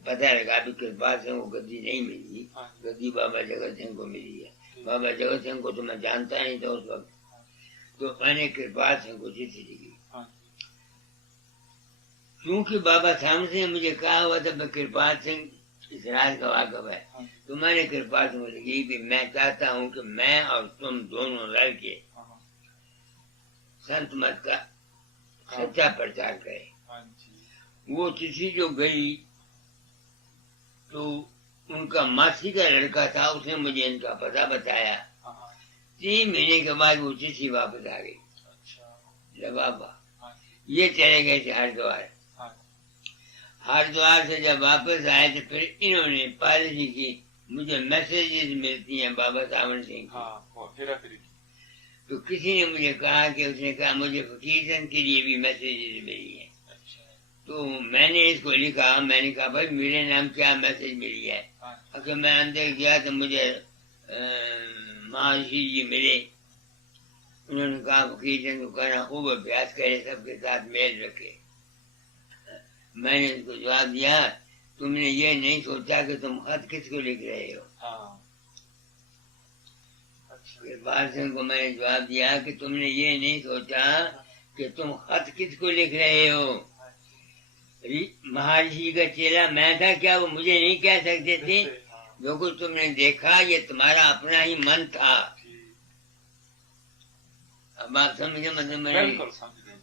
पता लगा भी कृपाल सिंह को गद्दी नहीं मिली, गद्दी बाबा जगत सिंह को मिली है। बाबा जगत सिंह को तो मैं जानता नहीं था उस वक्त, तो मैंने कृपाल सिंह को चिट्ठी लिखी, क्योंकि बाबा सामने सिंह मुझे कहा हुआ था मैं कृपाल सिंह इस राज का वाकफ है, तो मैंने कृपाल सिंह को लिखी कि मैं चाहता हूँ कि मैं और तुम दोनों लड़के संत मत का सच्चा प्रचार करें। वो चिट्ठी जो गई तो उनका मासी का लड़का था, उसने मुझे इनका पता बताया। 3 महीने के बाद वो चिट्ठी वापस आ गई। बाबा ये चले गए थे हरिद्वार। हरिद्वार से जब वापस आए तो फिर इन्होंने पॉलिसी की, मुझे मैसेजेस मिलती हैं बाबा सावन सिंह की, तो किसी ने मुझे कहा कि उसने कहा मुझे फकीरचंद के लिए भी मैसेजेस मिली हैं। तो मैंने इसको लिखा, मैंने कहा भाई मेरे नाम क्या मैसेज मिली है। अगर मैं अंदर गया तो मुझे महर्षि जी मिले, उन्होंने कहा फकीरचंद को कहना खूब अभ्यास करे, सबके साथ मेल रखे। मैंने उसको जवाब दिया, तुमने ये नहीं सोचा कि तुम खत किसको लिख रहे हो। कृपाल सिंह को मैंने जवाब दिया कि तुमने ये नहीं सोचा कि तुम खत किसको लिख रहे हो। महर्षि का चेला मैं था क्या, वो मुझे नहीं कह सकते थे। जो कुछ तुमने देखा ये तुम्हारा अपना ही मन था। अब आप समझे मतलब मैंने,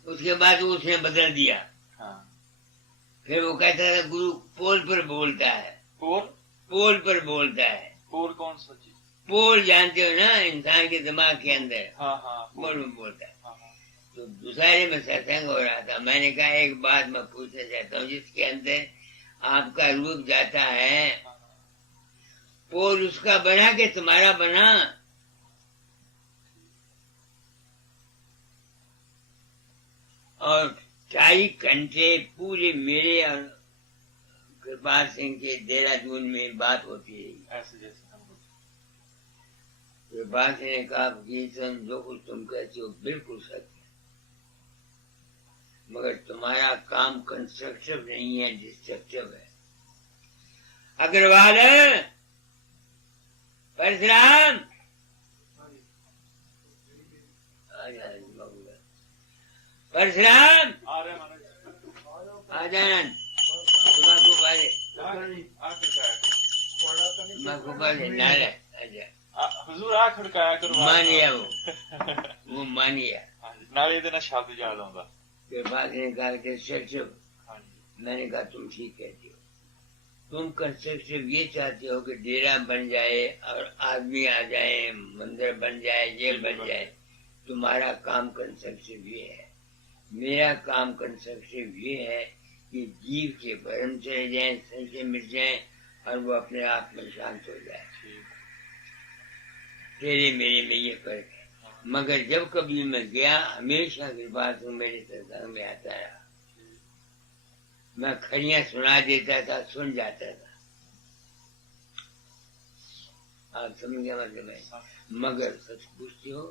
उसके बाद उसने बदल दिया। फिर वो कहता था गुरु पोल पर बोलता है, पोल पर बोलता है। पोल कौन सा चीज? पोल जानते हो ना, इंसान के दिमाग के अंदर पोल में बोलता है। तो दूसरे में सत्संग हो रहा था, मैंने कहा एक बात मैं पूछना चाहता हूँ, जिसके अंदर आपका रूप जाता है, पोल उसका बना के तुम्हारा बना? और 40 घंटे पूरे मेरे और कृपाल सिंह के देहरादून में बात होती रही। ऐसे जैसे कृपाल सिंह ने कहा जो कुछ तुम कहते हो बिल्कुल सच है, मगर तुम्हारा काम कंस्ट्रक्टिव नहीं है, डिस्ट्रक्टिव है। अग्रवाल, परशुराम, परशुराम आ जाना, को बोले नाले अच्छा हुजूर आ खड़काया करो मान गया वो मान गया। नाले ਦੇ ਨਾਲ शब्द याद आਉਂਦਾ। फिर बाद ने कहा कि सचिव, ਹਾਂਜੀ मैंने कहा तुम ठीक कहते हो, तुम कंस्ट्रक्टिव ये चाहते हो कि डेरा बन जाए और आदमी आ जाए, मंदिर बन जाए, ये बन जाए, तुम्हारा काम कंस्ट्रक्टिव ये है। मेरा काम कंस्ट्रक्टिव ये है कि जीव के भरम चले जाए, संशय मिट जाए और वो अपने आप में शांत हो जाए। तेरे मेरे में ये फर्क है। मगर जब कभी मैं गया, हमेशा की बात मेरे सत्संग में आता रहा, मैं खड़ियां सुना देता था, सुन जाता था। आप समझ गया मतलब है। मगर सच पूछते हो,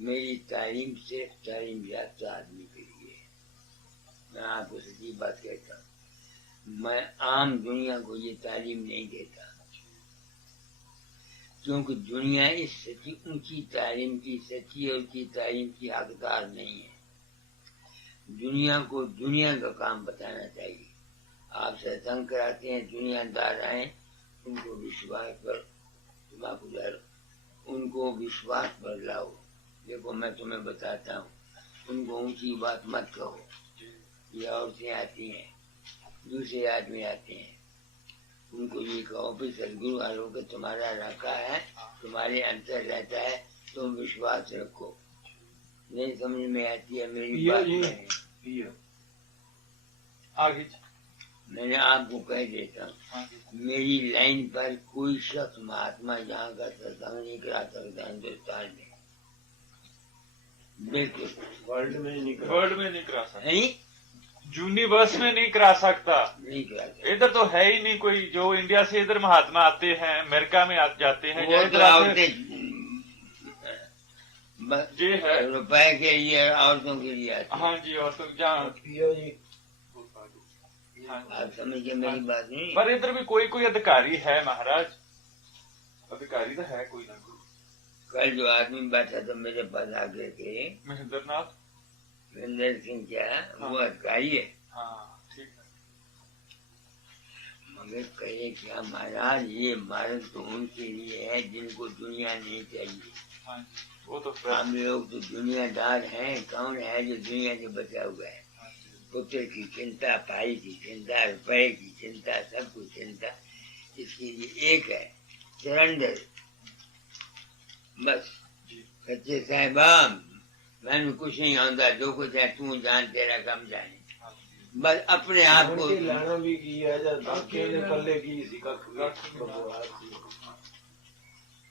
मेरी तालीम सिर्फ तालीम याफ्ता आदमी के लिए है। मैं आपको सच्ची बात कहता हूँ, मैं आम दुनिया को ये तालीम नहीं देता, क्योंकि दुनिया इस सच्ची ऊंची तालीम की, सच्ची और की तालीम की हकदार नहीं है। दुनिया को दुनिया का काम बताना चाहिए। आप सत्संग कराते हैं, दुनियादार आए, उनको विश्वास पर उनको विश्वास पर लाओ। देखो मैं तुम्हें बताता हूँ, उनको ऊंची बात मत कहो। ये औरतें आती हैं, दूसरे आदमी आते हैं, उनको ये कहो कि सदगुरु वालों के तुम्हारा रखा है, तुम्हारे अंतर रहता है, तुम विश्वास रखो। नहीं समझ में आती है मेरी बात में। आगे मैंने आपको कह देता हूँ, मेरी लाइन पर कोई शख्स महात्मा यहाँ का सत्संग नहीं करा सकता हिंदुस्तान में, बिल्कुल वर्ल्ड में नहीं करा सकता, नहीं यूनिवर्स में नहीं करा सकता। नहीं करा सकता। इधर तो है ही नहीं कोई। जो इंडिया से इधर महात्मा आते हैं, अमेरिका में जाते हैं, वो तो औरतें ये है रुपए के लिए, औरतों के लिए आते हैं। हाँ जी। और तो जहाँ आप समझ के मेरी बात नहीं। पर इधर भी कोई अधिकारी है महाराज, अधिकारी तो है कोई ना कोई। कल जो आदमी बैठा था मेरे पास आगे के, महेंद्र नाथ, महेंद्र सिंह क्या, हाँ। वो अधिकारी है। हाँ ठीक है। मगर कहे क्या महाराज, ये मार्ग तो उनके लिए है जिनको दुनिया नहीं चाहिए। हाँ जी, वो तो हम लोग तो दुनियादार हैं। कौन है जो दुनिया से बचा हुआ है? पुत्र की चिंता, भाई की चिंता, रुपए की चिंता, सब कुछ चिंता। इसके लिए एक है, सरेंडर। बस सच्चे साहिबा, मैंने कुछ नहीं आता, जो कुछ है तू जान, तेरा कम जाने। बस अपने आप को लाना भी किया ने पल्ले की सी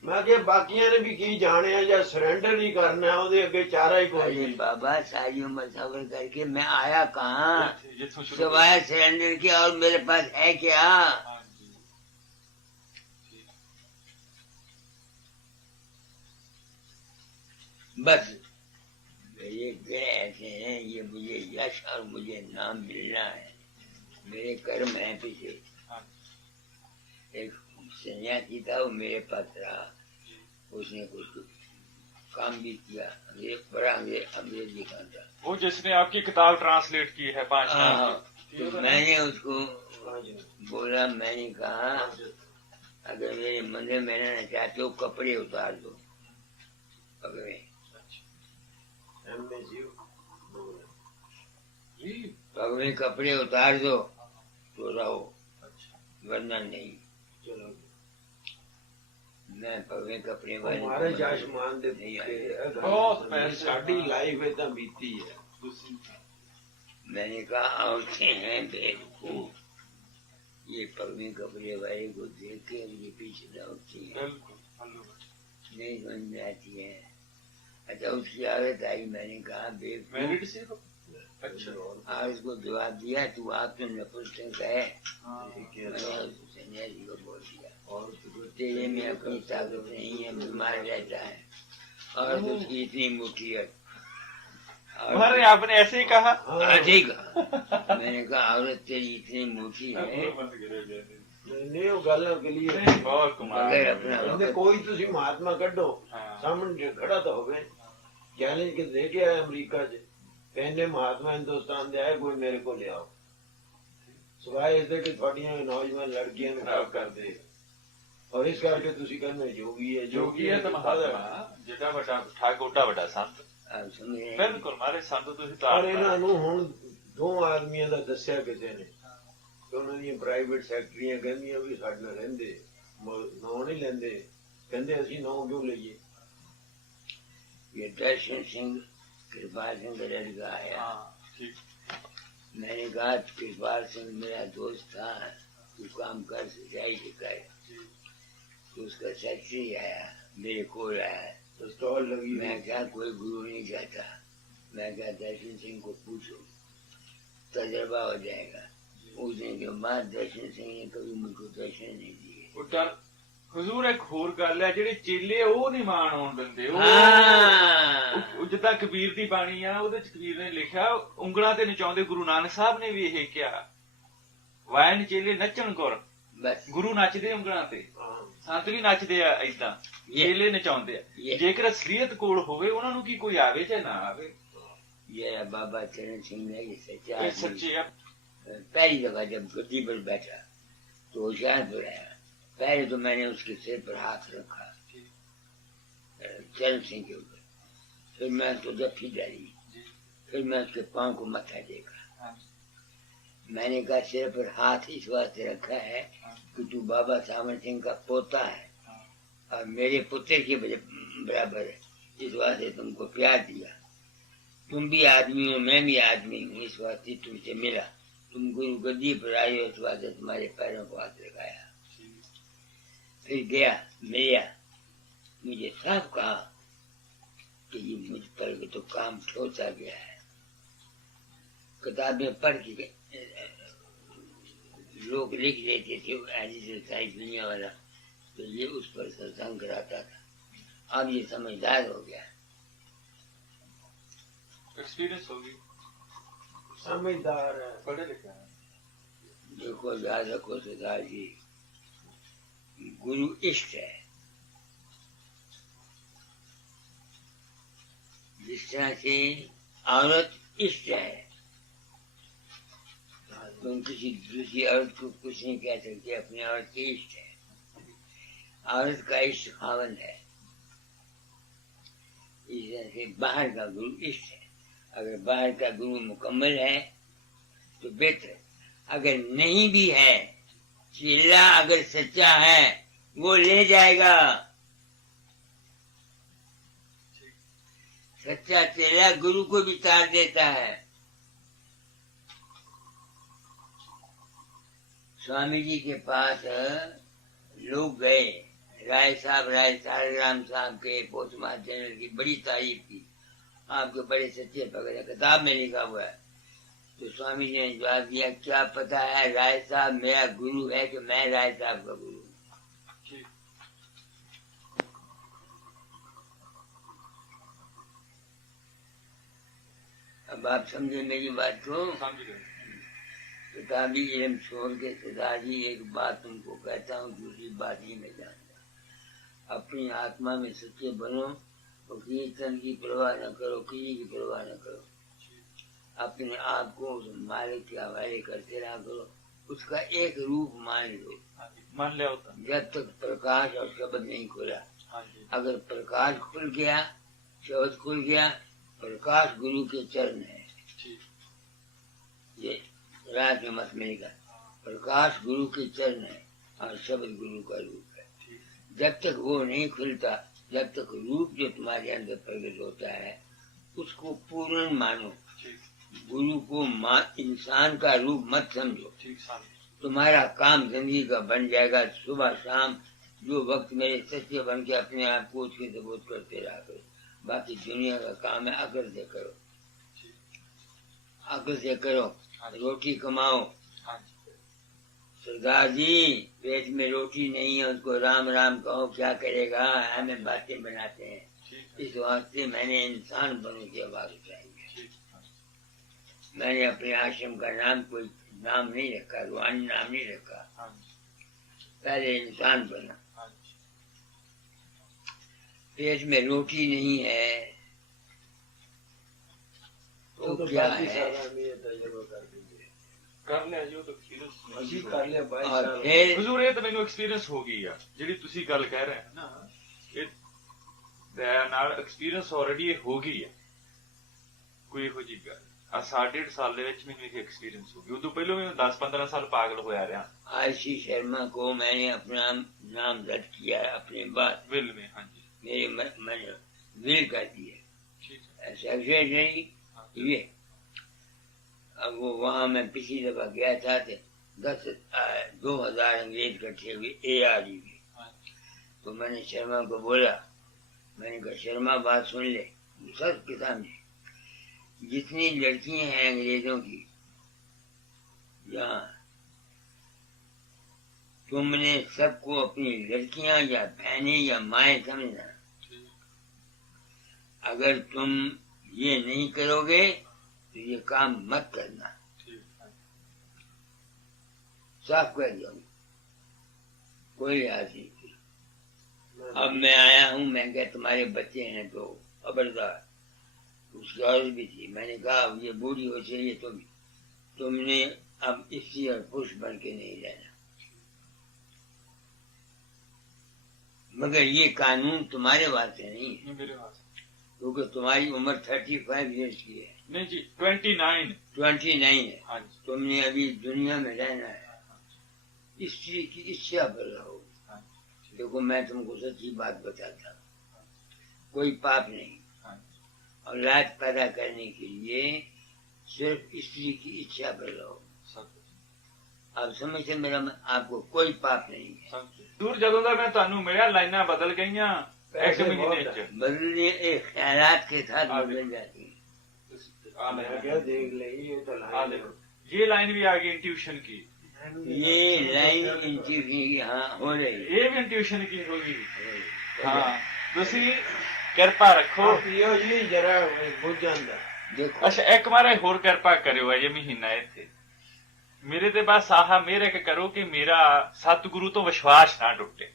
मैं क्या बाकियां ने भी की जाने या सरेंडर नहीं करना, ਉਹਦੇ ਅੱਗੇ चारा ही कोई अरे नहीं। बाबा सारी उम्र सबर करके मैं आया कहाँ, जिथों शुरू सिवाय सरेंडर के और मेरे पास है क्या? हाँ जी। बस मेरे गुण ऐसे हैं, ये मुझे यश और मुझे नाम मिलना है, मेरे कर्म है पीछे। हाँ एक सन्यासी था, वो मेरे पास रहा, उसने कुछ काम भी किया, बड़ा अंग्रेजी का था। वो जिसने आपकी किताब ट्रांसलेट की है 5 साल हाँ, की। तो मैंने उसको बोला, मैंने कहा अगर मेरे मंदिर में रहना चाहते हो कपड़े उतार दो। पगड़े कपड़े उतार दो तो रहो, वरना नहीं। चलो मैं पगड़े कपड़े वाले हमारे आसमान दे नहीं बहुत साडी लाइफ इतना बीती है। मैंने कहा औरतें हैं बेवकूफ, ये पगड़े कपड़े वाले को देख के उनके पीछे दौड़ती है, नहीं समझ में आती है। अच्छा उसकी आदत आई, मैंने कहा बेवकूफ। अच्छा आज उसको जवाब दिया, तू आप तो नपुंसक है। हाँ। सन्यासी को बोल दिया, और तेरे में अपनी ताकत नहीं है, बीमार रहता है, और उसकी इतनी मुट्ठी है। अरे आपने ऐसे ही कहा? ठीक है। मैंने कहा औरत तेरी इतनी मोटी है, नहीं वो गल गली बहुत कमाल मगर है। अपना ਕਹਿੰਦੇ वक्त ਕੋਈ ਤੁਸੀਂ ਮਹਾਤਮਾ ਕੱਢੋ ਹਾਂ। ਸਾਹਮਣੇ ਖੜਾ ਤਾਂ ਹੋਵੇ। ਚੈਲੰਜ ਕਿ ਦੇ ਕੇ ਆਇਆ ਅਮਰੀਕਾ 'ਚ, ਕਹਿੰਦੇ ਮਹਾਤਮਾ ਹਿੰਦੁਸਤਾਨ ਦੇ ਆਏ, ਕੋਈ ਮੇਰੇ ਕੋਲ ਲਿਆਓ, ਸਿਵਾਏ ਇਸਦੇ ਕਿ ਤੁਹਾਡੀਆਂ ਨੌਜਵਾਨ ਲੜਕੀਆਂ ਨੂੰ ਖਰਾਬ ਕਰਦੇ। और इस करके ਤੁਸੀਂ ਕਹਿੰਦੇ ਜੋਗੀ ਹੈ ਜੋਗੀ ਹੈ ਤਾਂ ਮਹਾਤਮਾ ਜਿਹੜਾ ਵੱਡਾ ਠਾਕ ਓਡਾ ਵੱਡਾ ਸੰਤ आप समझ रहे हैं? ਬਿਲਕੁਲ ਮਾਰੇ ਸੰਤ ਤੁਸੀਂ ਪਰ ਤਾਰ ਇਹਨਾਂ ਨੂੰ ਹੁਣ ਦੋ ਆਦਮੀਆਂ ਦਾ ਦੱਸਿਆ ਕਿਸੇ ਨੇ ਕਿ ਉਹਨਾਂ ਦੀਆਂ ਪ੍ਰਾਈਵੇਟ ਸੈਕਟਰੀਆਂ ਕਹਿੰਦੀਆਂ ਵੀ ਸਾਡੇ ਨਾਲ ਰਹਿੰਦੇ ਨਾਂ ਨਹੀਂ ਲੈਂਦੇ ਕਹਿੰਦੇ ਅਸੀਂ ਨਾਂ ਕਿਉਂ ਲਈਏ ये दर्शन सिंह कृपाल सिंह का लड़का आया। ਹਾਂ ਠੀਕ मैंने कहा कृपाल सिंह मेरा दोस्त था, तू काम कर सिंचाई के कर। तो उसका सेक्रेटरी आया, मेरे को आया, तो स्टॉल लगी मैं क्या कोई गुरु नहीं चाहता, मैं क्या दर्शन सिंह को पूछो, तजर्बा हो जाएगा। उस दिन के बाद दर्शन सिंह ने कभी मुझको दर्शन नहीं दिए। ਉਹ ਡਰ ਹਜ਼ੂਰ ਇੱਕ ਹੋਰ ਗੱਲ ਹੈ ਜਿਹੜੇ ਚੇਲੇ ਉਹ ਨਹੀਂ ਮਾਣ ਆਉਣ ਦਿੰਦੇ ਉਹ ਜਿੱਦਾਂ ਕਬੀਰ ਦੀ ਬਾਣੀ ਆ ਉਹਦੇ ਚ ਕਬੀਰ ਨੇ ਲਿਖਿਆ ਉਂਗਲਾਂ ਤੇ ਨਚਾਉਂਦੇ ਗੁਰੂ ਨਾਨਕ ਸਾਹਿਬ ਨੇ ਵੀ ਇਹ ਕਿਹਾ ਵਾਇਨ ਚੇਲੇ ਨੱਚਣ ਗੁਰ बस ਗੁਰੂ ਨੱਚਦੇ ਉਂਗਲਾਂ ਤੇ ਸੰਤ ਵੀ ਨੱਚਦੇ ਆ ਏਦਾਂ ਚੇਲੇ ਨਚਾਉਂਦੇ ਆ ਜੇਕਰ ਅਸਲੀਅਤ ਕੋਲ ਹੋਵੇ ਉਹਨਾਂ ਨੂੰ ਕੀ ਕੋਈ ਆਵੇ ਚਾਹੇ ਨਾ ਆਵੇ ये बाबा चरण सिंह ने ये सच्चा ਇਹ आदमी। ਸੱਚੇ ਆ पहली दफा जब गद्दी पर बैठा तो होशियारपुर आया। पहले तो मैंने उसके सिर पर हाथ रखा चरण सिंह के ऊपर, फिर मैं उसको जफ्फी डाली, फिर मैं उसके पाँव को मत्था देखा। मैंने कहा सिर पर हाथ इस वास्ते रखा है कि तू बाबा सावन सिंह का पोता है और मेरे पुत्र के बराबर है, इस वास्ते तुमको प्यार दिया। तुम भी आदमी हो, मैं भी आदमी हूँ, इस वास्ते तुमसे मिला। तुम गुरु गद्दी पर आए हो, इस वास्ते तुम्हारे पैरों को हाथ लगाया। फिर गया मिला, मुझे साफ कहा कि ये मुझ पर तो काम ठोसा गया है। किताबें पढ़ के लोग लिख देते थे ऐसी सारी दुनिया वाला, तो ये उस पर सत्संग कराता था। अब ये समझदार हो गया। एक्सपीरियंस होगी समझदार है पढ़े लिखे हैं देखो याद रखो सरदार जी, गुरु इष्ट है। जिस तरह से औरत इष्ट है, तुम किसी दूसरी औरत को कुछ नहीं कह सकते, अपनी औरत की इष्ट है। औरत का इष्ट खावन है। इस तरह से बाहर का गुरु इष्ट है। अगर बाहर का गुरु मुकम्मल है तो बेहतर, अगर नहीं भी है, चेला अगर सच्चा है वो ले जाएगा। सच्चा चेला गुरु को भी तार देता है। स्वामी जी के पास लोग गए, राय साहब राम साहब के पोस्ट मास्टर जनरल की बड़ी तारीफ की, आपके बड़े सच्चे भगत, किताब में लिखा हुआ है। तो स्वामी जी ने जवाब दिया, क्या पता है राय साहब मेरा गुरु है कि मैं राय साहब का गुरु। अब आप समझे मेरी बात को। समझ गए किताबी इल्म छोड़ के सदाजी एक बात तुमको कहता हूँ, दूसरी बात ही मैं जानता। अपनी आत्मा में सच्चे बनो, और कीर्तन की परवाह न करो, किसी की परवाह न करो। अपने आप को उस मालिक के हवाले करते रहा करो। उसका एक रूप मान लो। मान लिया होता जब तक प्रकाश और शब्द नहीं खुला, हाँ जी अगर प्रकाश खुल गया, शब्द खुल गया, प्रकाश गुरु के चरण है। ठीक ये रात में मत मिलेगा। प्रकाश गुरु के चरण है और शब्द गुरु का रूप है। ठीक जब तक वो नहीं खुलता, जब तक रूप जो तुम्हारे अंदर प्रकट होता है उसको पूर्ण मानो। ठीक गुरु को इंसान का रूप मत समझो। ठीक समझ तुम्हारा काम जिंदगी का बन जाएगा। सुबह शाम जो वक्त मेरे सच्चे बन के अपने आप को उसके सबूत करते रहा करो। बाकी दुनिया का काम है अकल से करो, अकल से करो, रोटी कमाओ। हाँ सरदार जी पेट में रोटी नहीं है, उसको राम राम कहो, क्या करेगा, हमें बातें बनाते हैं। ठीक इस वास्ते मैंने इंसान बनने की आवाज उठाई है। ठीक मैंने अपने आश्रम का नाम कोई नाम नहीं रखा, रूहानी नाम नहीं रखा, हाँ पहले इंसान बना। हाँ पेट में रोटी नहीं है तो क्या है। ਕਰ ਲਿਆ ਜੀ ਉਹ ਤਾਂ ਐਕਸਪੀਰੀਅੰਸ ਅਸੀਂ ਕਰ ਲਿਆ 22 और ਸਾਲ फिर ਹਜ਼ੂਰ ਇਹ ਤਾਂ ਮੈਨੂੰ ਐਕਸਪੀਰੀਅੰਸ ਹੋ ਗਈ ਆ ਜਿਹੜੀ ਤੁਸੀਂ ਗੱਲ ਕਹਿ ਰਹੇ ਹੋ ਨਾ ਇਹ ਦੇ ਨਾਲ ਐਕਸਪੀਰੀਅੰਸ ਆਲਰੇਡੀ ਇਹ ਹੋ ਗਈ ਆ ਕੋਈ ਇਹੋ ਜਿਹੀ ਗੱਲ ਆ 1.5 ਸਾਲ ਦੇ ਵਿੱਚ ਮੈਨੂੰ ਇਹ ਐਕਸਪੀਰੀਅੰਸ ਹੋ ਗਈ ਉਦੋਂ ਪਹਿਲਾਂ ਮੈਂ 10-15 ਸਾਲ ਪਾਗਲ ਹੋਇਆ ਰਿਹਾ आशी शर्मा को मैंने अपना नाम दर्ज किया अपने बाद ਵਿਲ में ਹਾਂਜੀ मैंने विल कर दिया ठीक है सेक्रेटरी हाँ, ये अब वो वहाँ मैं पिछली दफा गया था तो 2000 अंग्रेज इकट्ठे हुए ARE में हाँ, तो मैंने शर्मा को बोला मैंने कहा शर्मा बात सुन ले सब के सामने जितनी लड़कियां हैं अंग्रेजों की यहाँ तुमने सबको अपनी लड़कियां या बहनें या माएँ समझना अगर तुम ये नहीं करोगे तो ये काम मत करना ठीक है साफ कर दिया कोई लिहाज नहीं की। अब मैं आया हूँ मैं क्या तुम्हारे बच्चे हैं तो खबरदार उसकी औरत भी थी मैंने कहा अब ये बूढ़ी हो चाहिए तुमने अब इसी और पुरुष बन के नहीं रहना मगर ये कानून तुम्हारे वास्ते नहीं है ये मेरे पास क्योंकि तुम्हारी उम्र 35 ईयर्स की है नहीं जी 29 29 है हाँ जी तुमने अभी दुनिया में रहना है स्त्री की इच्छा पर रहो हाँ देखो मैं तुमको सच्ची बात बताता हूँ कोई पाप नहीं हाँ औलाद पैदा करने के लिए सिर्फ स्त्री की इच्छा पर रहो सब आप समझते मेरा आपको कोई पाप नहीं है दूर ਜਦੋਂ ਦਾ मैं ਤੁਹਾਨੂੰ ਮਿਲਿਆ ਲਾਈਨਾਂ ਬਦਲ ਗਈਆਂ ਇੱਕ ਪੈਸੇ ਮਹੀਨੇ ਬਹੁਤ ਚ बदलने एक ख्यालात के साथ हाँ, बदल जाती है आ मैं लाइन क्या देख ले ये तो आ लाइन देखो ये लाइन भी आ गई इंट्यूशन की ये लाइन इनकी भी यहाँ हो रही है ਇਹ ਵੀ ਇੰਟਿਊਸ਼ਨ ਕੀ ਹੋਗੀ ਹਾਂ ਤੁਸੀਂ ਕਿਰਪਾ ਰੱਖੋ यो जी जरा बुझ जाता देखो ਅੱਛਾ ਇੱਕ ਵਾਰ ਹੋਰ ਕਿਰਪਾ ਕਰਿਓ ਅਜੇ ਮਹੀਨਾ ਇੱਥੇ ਮੇਰੇ ਤੇ ਬਸ ਆਹ ਮੇਰੇ ਕੇ ਕਰੋ ਕਿ ਮੇਰਾ ਸਤਿਗੁਰੂ ਤੋਂ ਵਿਸ਼ਵਾਸ ਨਾ ਟੁੱਟੇ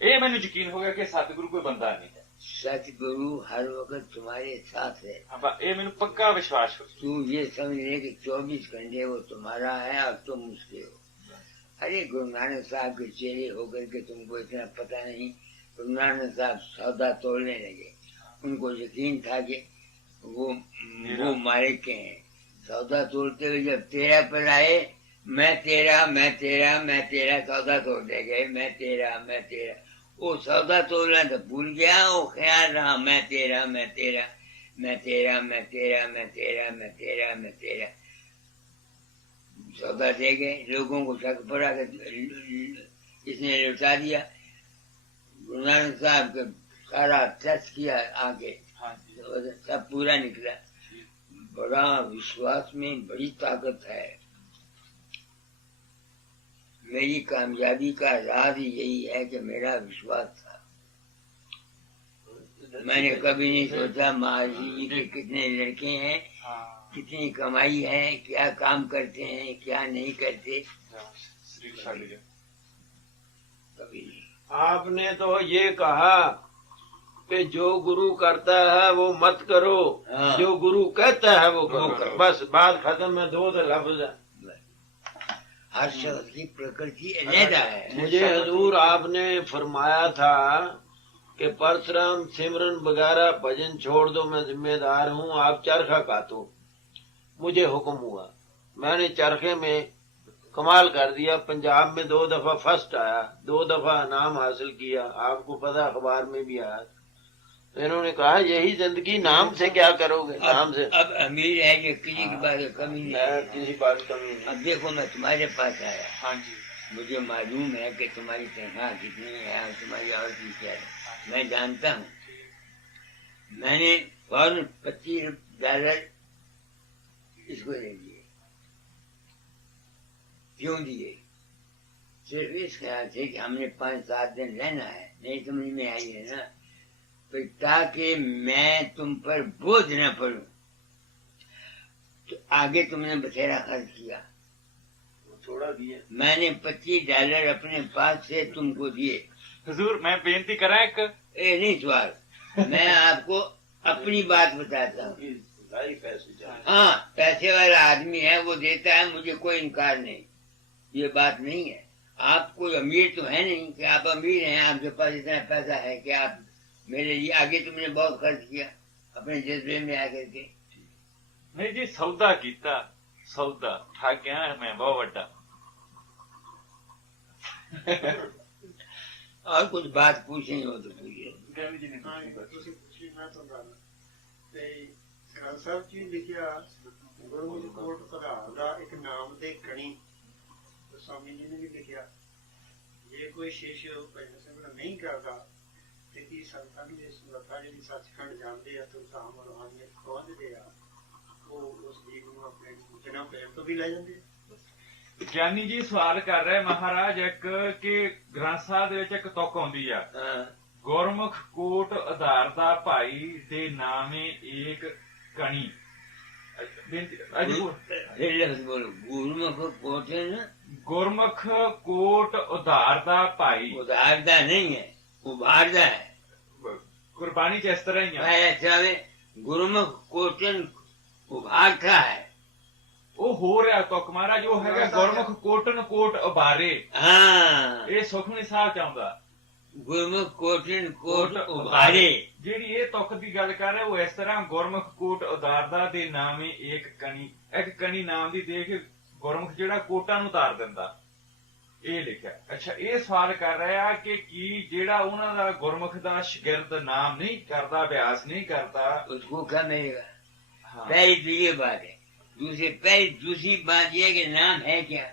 ਇਹ ਮੈਨੂੰ ਯਕੀਨ ਹੋ ਗਿਆ ਕਿ ਸਤਿਗੁਰੂ ਕੋਈ ਬੰਦਾ ਨਹੀਂ ਹੈ सतगुरु हर वक्त तुम्हारे साथ है ਆਪਾਂ ਇਹ ਮੈਨੂੰ ਪੱਕਾ ਵਿਸ਼ਵਾਸ ਹੋ तू ये समझ ले कि 24 घंटे वो तुम्हारा है और तुम उसके हो अरे गुरु नानक साहब के चेहरे होकर के तुमको इतना पता नहीं गुरु नानक साहब सौदा तोड़ने लगे उनको यकीन था कि वो मालिक के हैं सौदा तोड़ते हुए जब तेरा पर आए मैं तेरा सौदा तोड़ते गए मैं तेरा वो सौदा तोड़ना तो भूल गया वो ख्याल रहा मैं तेरा सौदा दे गए लोगों को शक पड़ा कि इसने लुटा दिया गुरु नानक साहब के सारा टेस्ट किया आगे हाँ जी तो सब पूरा निकला बड़ा विश्वास में बड़ी ताकत है मेरी कामयाबी का राज यही है कि मेरा विश्वास था मैंने कभी नहीं सोचा महाराज जी के कितने लड़के हैं हाँ कितनी कमाई है क्या काम करते हैं क्या नहीं करते श्री छड़ गया कभी नहीं आपने तो ये कहा कि जो गुरु करता है वो मत करो हाँ। जो गुरु कहता है वो वो करो करो। बस बात खत्म है दो लफ्ज है हर शब्द की प्रकृति अलग है मुझे हजूर आपने फरमाया था कि परशुराम सिमरन वगैरह भजन छोड़ दो मैं जिम्मेदार हूँ आप चरखा काटो मुझे हुक्म हुआ मैंने चरखे में कमाल कर दिया पंजाब में 2 दफा फर्स्ट आया 2 दफा नाम हासिल किया आपको पता अखबार में भी आया तो इन्होंने कहा यही जिंदगी नाम से क्या करोगे नाम से अब अमीर है कि किसी की बात कमी नहीं मैं है। किसी बात की कमी नहीं अब देखो मैं तुम्हारे पास आया हाँ जी मुझे मालूम है कि तुम्हारी तनख्वाह कितनी है और तुम्हारी और भी क्या है मैं जानता हूँ मैंने फौरन $25 इसको दे दिए क्यों दिए सिर्फ इस ख्याल से कि हमने 5-7 दिन रहना है नहीं समझ में आई है ना तो ताकि मैं तुम पर बोझ न पड़ूं तो आगे तुमने बथेरा खर्च किया थोड़ा दिया मैंने $25 अपने पास से तुमको दिए हजूर मैं बेनती करा एक नहीं सवाल मैं आपको अपनी बात बताता हूँ ढाई पैसे जाए। हाँ, पैसे वाला आदमी है, वो देता है, मुझे कोई इनकार नहीं, ये बात नहीं है। आप कोई अमीर तो है नहीं कि आप अमीर हैं, आपके पास इतना पैसा है कि आप मेरे लिए आगे तुमने बहुत खर्च किया अपने जज्बे में आकर के। नहीं जी, सौदा कीता, सौदा ठगिया मैं बहुत बड़ा। और कुछ बात पूछनी हो तो पूछिए। ਹਾਂ ਤੁਸੀਂ ਪੁੱਛੀ ਮੈਂ ਤੁਹਾਨੂੰ ਦੱਸਦਾ ਤੇ ਗ੍ਰੰਥ ਸਾਹਿਬ ਜੀ ਲਿਖਿਆ ਗੁਰਮੁਖ ਕੋਟ ਪ੍ਰਧਾਨ ਦਾ ਇੱਕ ਨਾਮ ਦੇ ਕਣੀ स्वामी जी ने भी लिखा जे कोई शिष्य भजन सिमरन नहीं करता तो की संतां की समर्था जी सचखंड जाते हैं तो धाम रूहानियत पहुंचते हैं वो उस जीव को अपने बिना पैर तो भी ले जाते हैं। ਗਿਆਨੀ ਜੀ ਸਵਾਲ ਕਰ ਰਹੇ ਮਹਾਰਾਜ ਇੱਕ ਕਿ ਗ੍ਰੰਥ ਸਾਹਿਬ ਦੇ ਵਿੱਚ ਇੱਕ ਤੁਕ ਆਉਂਦੀ ਆ, ਗੁਰਮੁਖ ਕੋਟ ਆਧਾਰ ਦਾ ਭਾਈ ਦੇ ਨਾਮੇ ਏਕ ਕਣੀ। बोलो गुरुमुख कोटन, गुरमुख कोट उधारदा भाई। उधारदा नहीं है, उभारदा है। कुर्बानी च इस तरह ही है। ऐसा गुरुमुख कोटन उभारता है। वो हो रहा तो महाराज वो है गुरमुख कोटन कोट उभारे। हाँ, ये सुखमनी साहब चाहता गुरमुख कोटन कोट उभारे। ਜਿਹੜੀ ਇਹ ਤੁਕ ਦੀ ਗੱਲ ਕਰ ਰਿਹਾ ਉਹ ਇਸ ਤਰ੍ਹਾਂ ਗੁਰਮੁਖ ਕੋਟ ਉਤਾਰਦਾ ਦੇ ਨਾਮੇ ਇੱਕ ਕਣੀ ਨਾਮ ਦੀ ਦੇ ਕੇ ਗੁਰਮੁਖ ਜਿਹੜਾ ਕੋਟਾਂ ਨੂੰ ਉਤਾਰ ਦਿੰਦਾ, ਇਹ ਲਿਖਿਆ। ਅੱਛਾ, ਇਹ ਸਵਾਲ ਕਰ ਰਿਹਾ ਕਿ ਕੀ ਜਿਹੜਾ ਉਹਨਾਂ ਦਾ ਗੁਰਮੁਖ ਦਾ ਸ਼ਾਗਿਰਦ ਨਾਮ ਨਹੀਂ ਕਰਦਾ, ਅਭਿਆਸ नहीं करता, उसको क्या मिलेगा? पहली तो ये बात है। दूसरी बात यह कि नाम है क्या?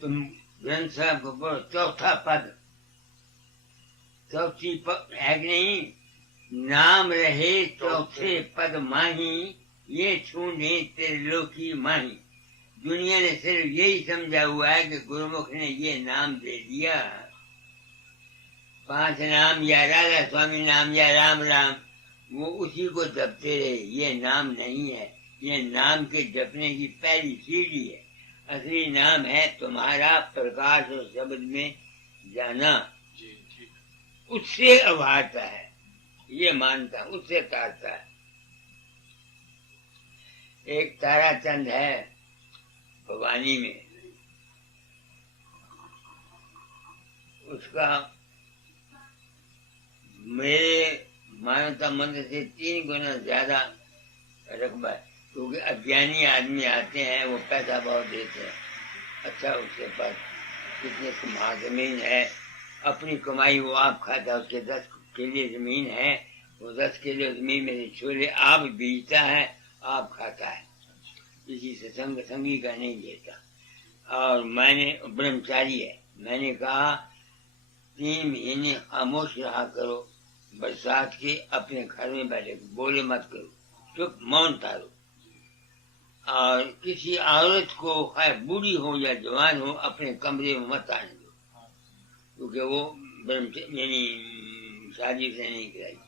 तुम ग्रंथ साहब को बोलो चौथा पद, चौथी पद है कि नहीं? नाम रहे चौथे पद माही, ये छूने तेरे लोकी माही। दुनिया ने सिर्फ यही समझा हुआ है कि गुरुमुख ने ये नाम दे दिया, 5 नाम या राधा स्वामी नाम या राम राम, वो उसी को जपते रहे। ये नाम नहीं है, ये नाम के जपने की पहली सीढ़ी है। असली नाम है तुम्हारा प्रकाश और शब्द में जाना, उससे उभारता है, ये मानता, उससे तारता है। एक ताराचंद है भवानी में, उसका मेरे मानवता मंदिर से 3 गुना ज्यादा रकबा है, क्योंकि अज्ञानी आदमी आते हैं, वो पैसा बहुत देते हैं। अच्छा, उसके पास कितने कमा जमीन है, अपनी कमाई वो आप खाता है, उसके 10 किले जमीन है, वो 10 किलो जमीन मेरे छोले आप बीजता है, आप खाता है, किसी से संगी का नहीं लेता। और मैंने ब्रह्मचारी है, मैंने कहा 3 महीने खामोश रहा करो, बरसात के अपने घर में बैठे, बोले मत करो, चुप मौन तारो। और किसी औरत को है बूढ़ी हो या जवान हो अपने कमरे में मत आने दो, क्योंकि वो यानी शादी से नहीं कराई,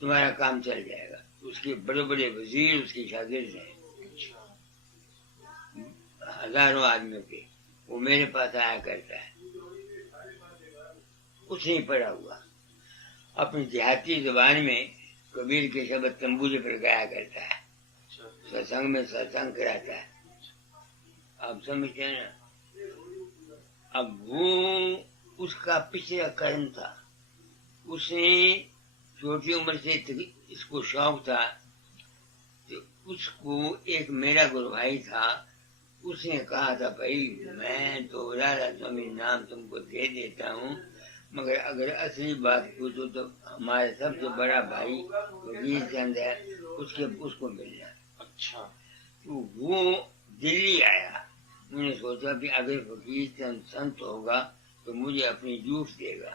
तुम्हारा काम चल जाएगा। उसके बड़े बड़े वजीर उसके शागिर्द हैं, हजारों आदमियों के, वो मेरे पास आया करता है, कुछ नहीं पढ़ा हुआ, अपनी देहाती जुबान में कबीर के शब्द तंबूजे पर गाया करता है, सत्संग में सत्संग कराता है। आप समझते हैं ना? अब वो उसका पिछला कर्म था, उसने छोटी उम्र से इसको शौक था, तो उसको एक मेरा गुरु भाई था, उसने कहा था भाई मैं तो राधा स्वामी नाम तुमको दे देता हूँ, मगर अगर असली बात पूछो तो हमारे सबसे बड़ा भाई वकील चंद है, उसको मिलना। अच्छा, तो वो दिल्ली आया, मैंने सोचा कि अगर वकील चंद संत होगा तो मुझे अपनी जूस देगा।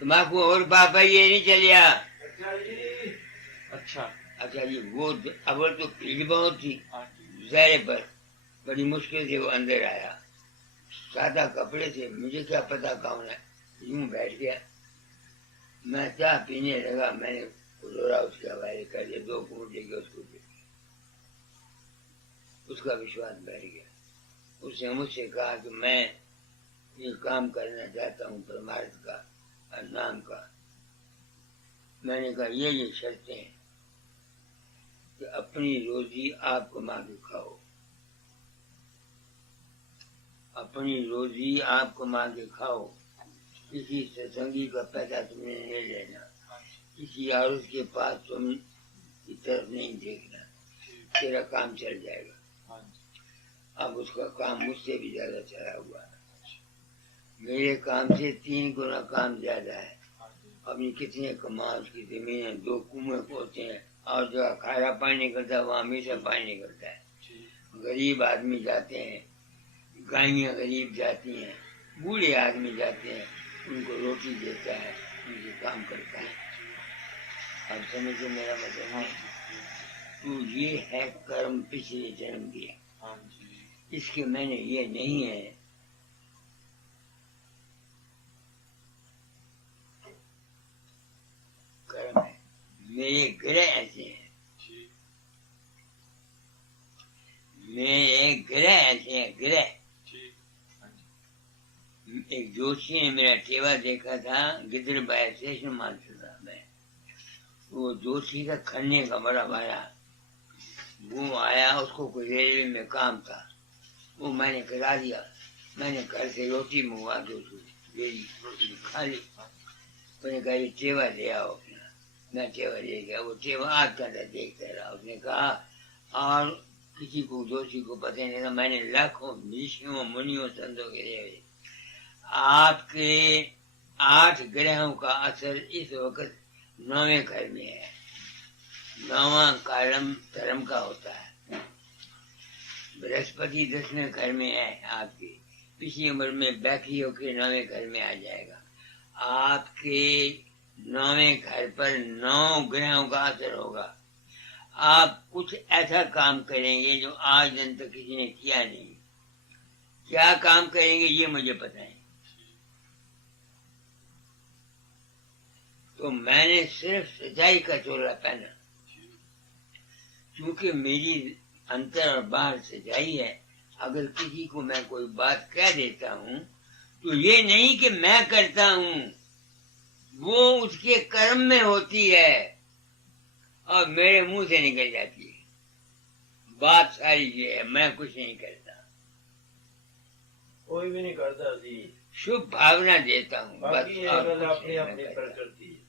तुम्हारा और पापा ये नहीं चलिया। अच्छा जी, वो अवर तो भीड़ बहुत थी ज़ाहिर पर, बड़ी मुश्किल से वो अंदर आया, सादा कपड़े से, मुझे क्या पता कौन है, यूं बैठ गया। मैं चाय पीने लगा, मैंने रोरा उसके हवाले कर दिया, 2 घूंट लेके उसको दे, उसका विश्वास बैठ गया। उसने मुझसे कहा कि मैं ये काम करना चाहता हूँ परमार्थ का और नाम का। मैंने कहा ये शर्तें हैं कि अपनी रोजी आप कमा के खाओ, अपनी रोजी आप कमा के खाओ, किसी सत्संगी का पैसा तुमने नहीं लेना, किसी औरत के पास तुम की तरफ नहीं देखना, तेरा काम चल जाएगा। अब उसका काम मुझसे भी ज्यादा चला हुआ है, मेरे काम से 3 गुना काम ज्यादा है। अपनी कितने कमा, उसकी जमीन है, 2 कुएं खोदते हैं और जगह खारा पानी निकलता है वहाँ मीठा पानी निकलता है। गरीब आदमी जाते हैं, गायें गरीब जाती हैं, बूढ़े आदमी जाते हैं, उनको रोटी देता है, उनके काम करता है। अब समझो मेरा मतलब है, तो ये है कर्म पिछले जन्म के, इसके मैंने ये नहीं है। कर्म है, मेरे ग्रह ऐसे हैं, मेरे ग्रह ऐसे हैं, ग्रह। एक जोशी ने मेरा टेवा देखा था, गिद्रबाई स्टेशन मानता मैं, वो जोशी का खन्ने का बड़ा भाया, वो आया, उसको कोई रेलवे में काम था, वो मैंने करा दिया। मैंने घर से रोटी मंगवा दो, रोटी खा ली। उसने कहा ये टेवा ले आओ अपना, मैं टेवा ले गया। वो टेवा आज का देखता रहा। उसने कहा और किसी को जोशी को पता नहीं था, मैंने लाखों ऋषियों मुनियों संतों के लिए आपके 8 ग्रहों का असर इस वक्त 9वें घर में है। 9वां कालम धर्म का होता है, बृहस्पति 10वें घर में है आपकी, पिछली उम्र में बैठी होकर 9वें घर में आ जाएगा। आपके 9वें घर पर 9 ग्रहों का असर होगा। आप कुछ ऐसा काम करेंगे जो आज दिन तक किसी ने किया नहीं। क्या काम करेंगे ये मुझे पता है। तो मैंने सिर्फ सच्चाई का चोला पहना, क्योंकि मेरी अंतर और बाहर सच्चाई है। अगर किसी को मैं कोई बात कह देता हूँ तो ये नहीं कि मैं करता हूँ, वो उसके कर्म में होती है और मेरे मुंह से निकल जाती है। बात सारी ये है, मैं कुछ नहीं करता, कोई भी नहीं करता जी, शुभ भावना देता हूँ बस। बाकी ये और गल कुछ अपनी नहीं अपनी मैं करता। प्रकृति है।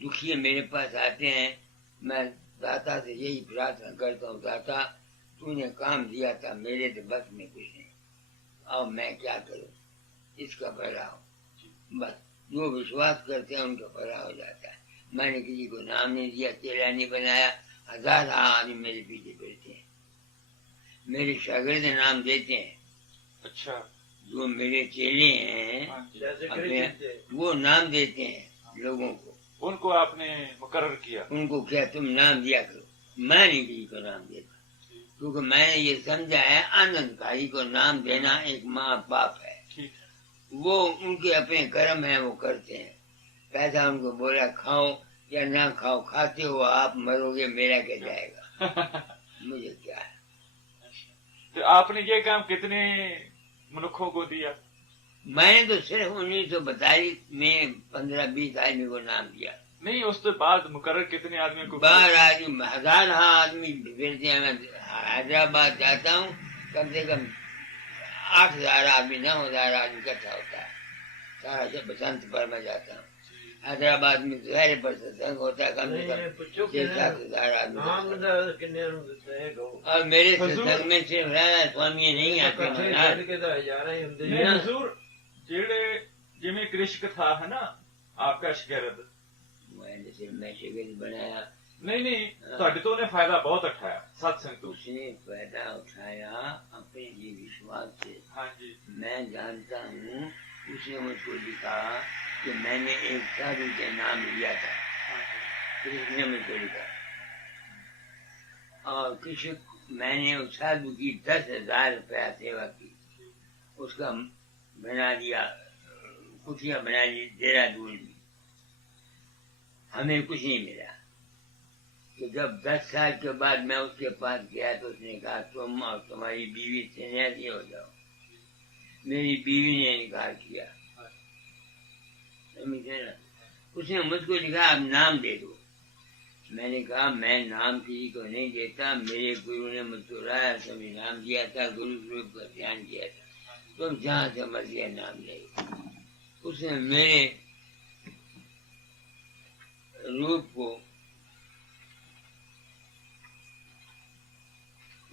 दुखी मेरे पास आते हैं, मैं दाता से यही प्रार्थना करता हूँ, दाता तूने काम दिया था, मेरे तो बस में कुछ नहीं, अब मैं क्या करूँ, इसका भला हो। बस जो विश्वास करते हैं उनका भला हो जाता है। मैंने किसी को नाम नहीं दिया, चेला नहीं बनाया, 1000 आदमी मेरे पीछे बैठते हैं, मेरे शागिर्द नाम देते हैं। अच्छा, जो मेरे चेले हैं जैसे अपने, कृष्ण थे। वो नाम देते हैं लोगों को। उनको आपने मुकर्रर किया? उनको क्या तुम नाम दिया करो, मैं नहीं किसी को नाम देता, क्योंकि मैंने ये समझा है आनंदकारी को नाम देना एक माँ बाप है। वो उनके अपने कर्म है, वो करते हैं। पैसा उनको बोला खाओ या ना खाओ, खाते हो आप, मरोगे मेरा क्या जाएगा, मुझे क्या है। तो आपने ये काम कितने मनुष्यों को दिया? मैंने तो सिर्फ 1942 में 15-20 आदमी को नाम दिया। नहीं, उसके बाद मुकर्रर कितने आदमी को? 12 आदमी, 1000 आदमी फिरते हैं। मैं हैदराबाद जाता हूँ, कम से कम 8000 आदमी, 9000 आदमी इकट्ठा होता है। सारा से बसंत पर मैं जाता हूँ। हैदराबाद में शहर पर सत्संग होता है, कम से कम 6-7 हजार आदमी। और मेरे सत्संग में सिर्फ राधा स्वामी नहीं आते महाराज। नहीं हुजूर, जेड़े जिमें कृष्ण था है ना आपका शिकायत, मैंने सिर्फ मैं शिविर बनाया नहीं नहीं, ਤੁਹਾਡੇ ਤੋਂ ਉਹਨੇ फायदा बहुत उठाया सत्संग तो। उसने फायदा उठाया अपने ही विश्वास से। हाँ जी, मैं जानता हूँ, उसने मुझको लिखा कि मैंने एक साधु के नाम लिया था, कृष्ण ने मुझको लिखा। और कृष्ण, मैंने उस साधु की 10,000 रुपया सेवा की, उसका बना दिया, कुटिया बना ली देहरादून में। हमें कुछ नहीं मिला। तो जब 10 साल के बाद मैं उसके पास गया तो उसने कहा तुम और तुम्हारी बीवी सन्यासी हो जाओ। मेरी बीवी ने इनकार किया, समझे ना। उसने मुझको लिखा आप नाम दे दो। मैंने कहा मैं नाम किसी को नहीं देता, मेरे गुरु ने मुझको राय समय नाम दिया था, गुरु स्वरूप का ध्यान किया था, तुम जहां से मर्जी नाम ले। उसने मेरे रूप को,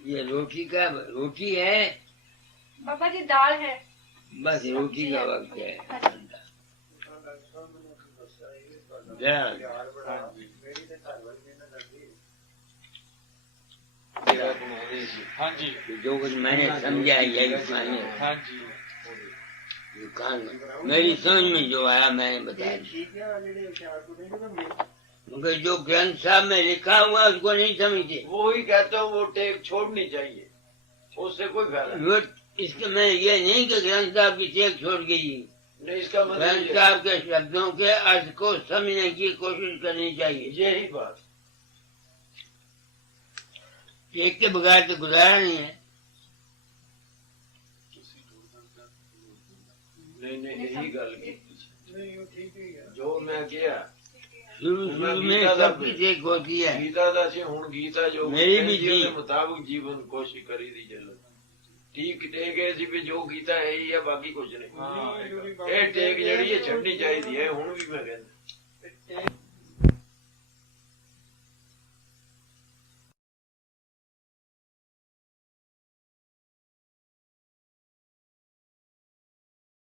ये रोटी है बाबा जी, दाल है। बस रोटी का वक्त है। ਪਿਆਰ ਬੜਾ ਮੇਰੀ ਤੇ ਘਰ ਵਾਲੀ ਨੇ ਨਾ ਲੱਗੀ मेरा तुम्हारे से हाँ जी, जो कुछ मैंने समझा यही मानिए। हाँ जी, ये कान मेरी समझ में जो आया मैंने बताया। ਠੀਕ ਹੈ ਜਿਹੜੇ ਪਿਆਰ को नहीं ना मगर जो ग्रंथ साहब में लिखा हुआ उसको नहीं समझते। वो ही कहता हूँ वो टेप छोड़नी चाहिए, उससे कोई फायदा नहीं। वो इसके मैं ये नहीं कि ग्रंथ साहब की टेक छोड़ गई, नहीं, इसका मतलब ग्रंथ ये- साहब के शब्दों के अर्थ को समझने की कोशिश करनी चाहिए। यही बात। टेक के बगैर तो गुजारा नहीं है। नहीं यही गल की नहीं वो ठीक ही है जो मैं किया शुरू शुरू में सबकी टेक होती है। गीता दा से हुण गीता जो मेरी भी कहती है, थी। उसके मुताबिक जीवन कोशिश करी दी चलो। ठीक टेक है सी भी जो गीता है ही है, बाकी कुछ नहीं। हाँ, ये टेक जड़ी है छड़नी चाहिए है, हुण भी मैं कहंदा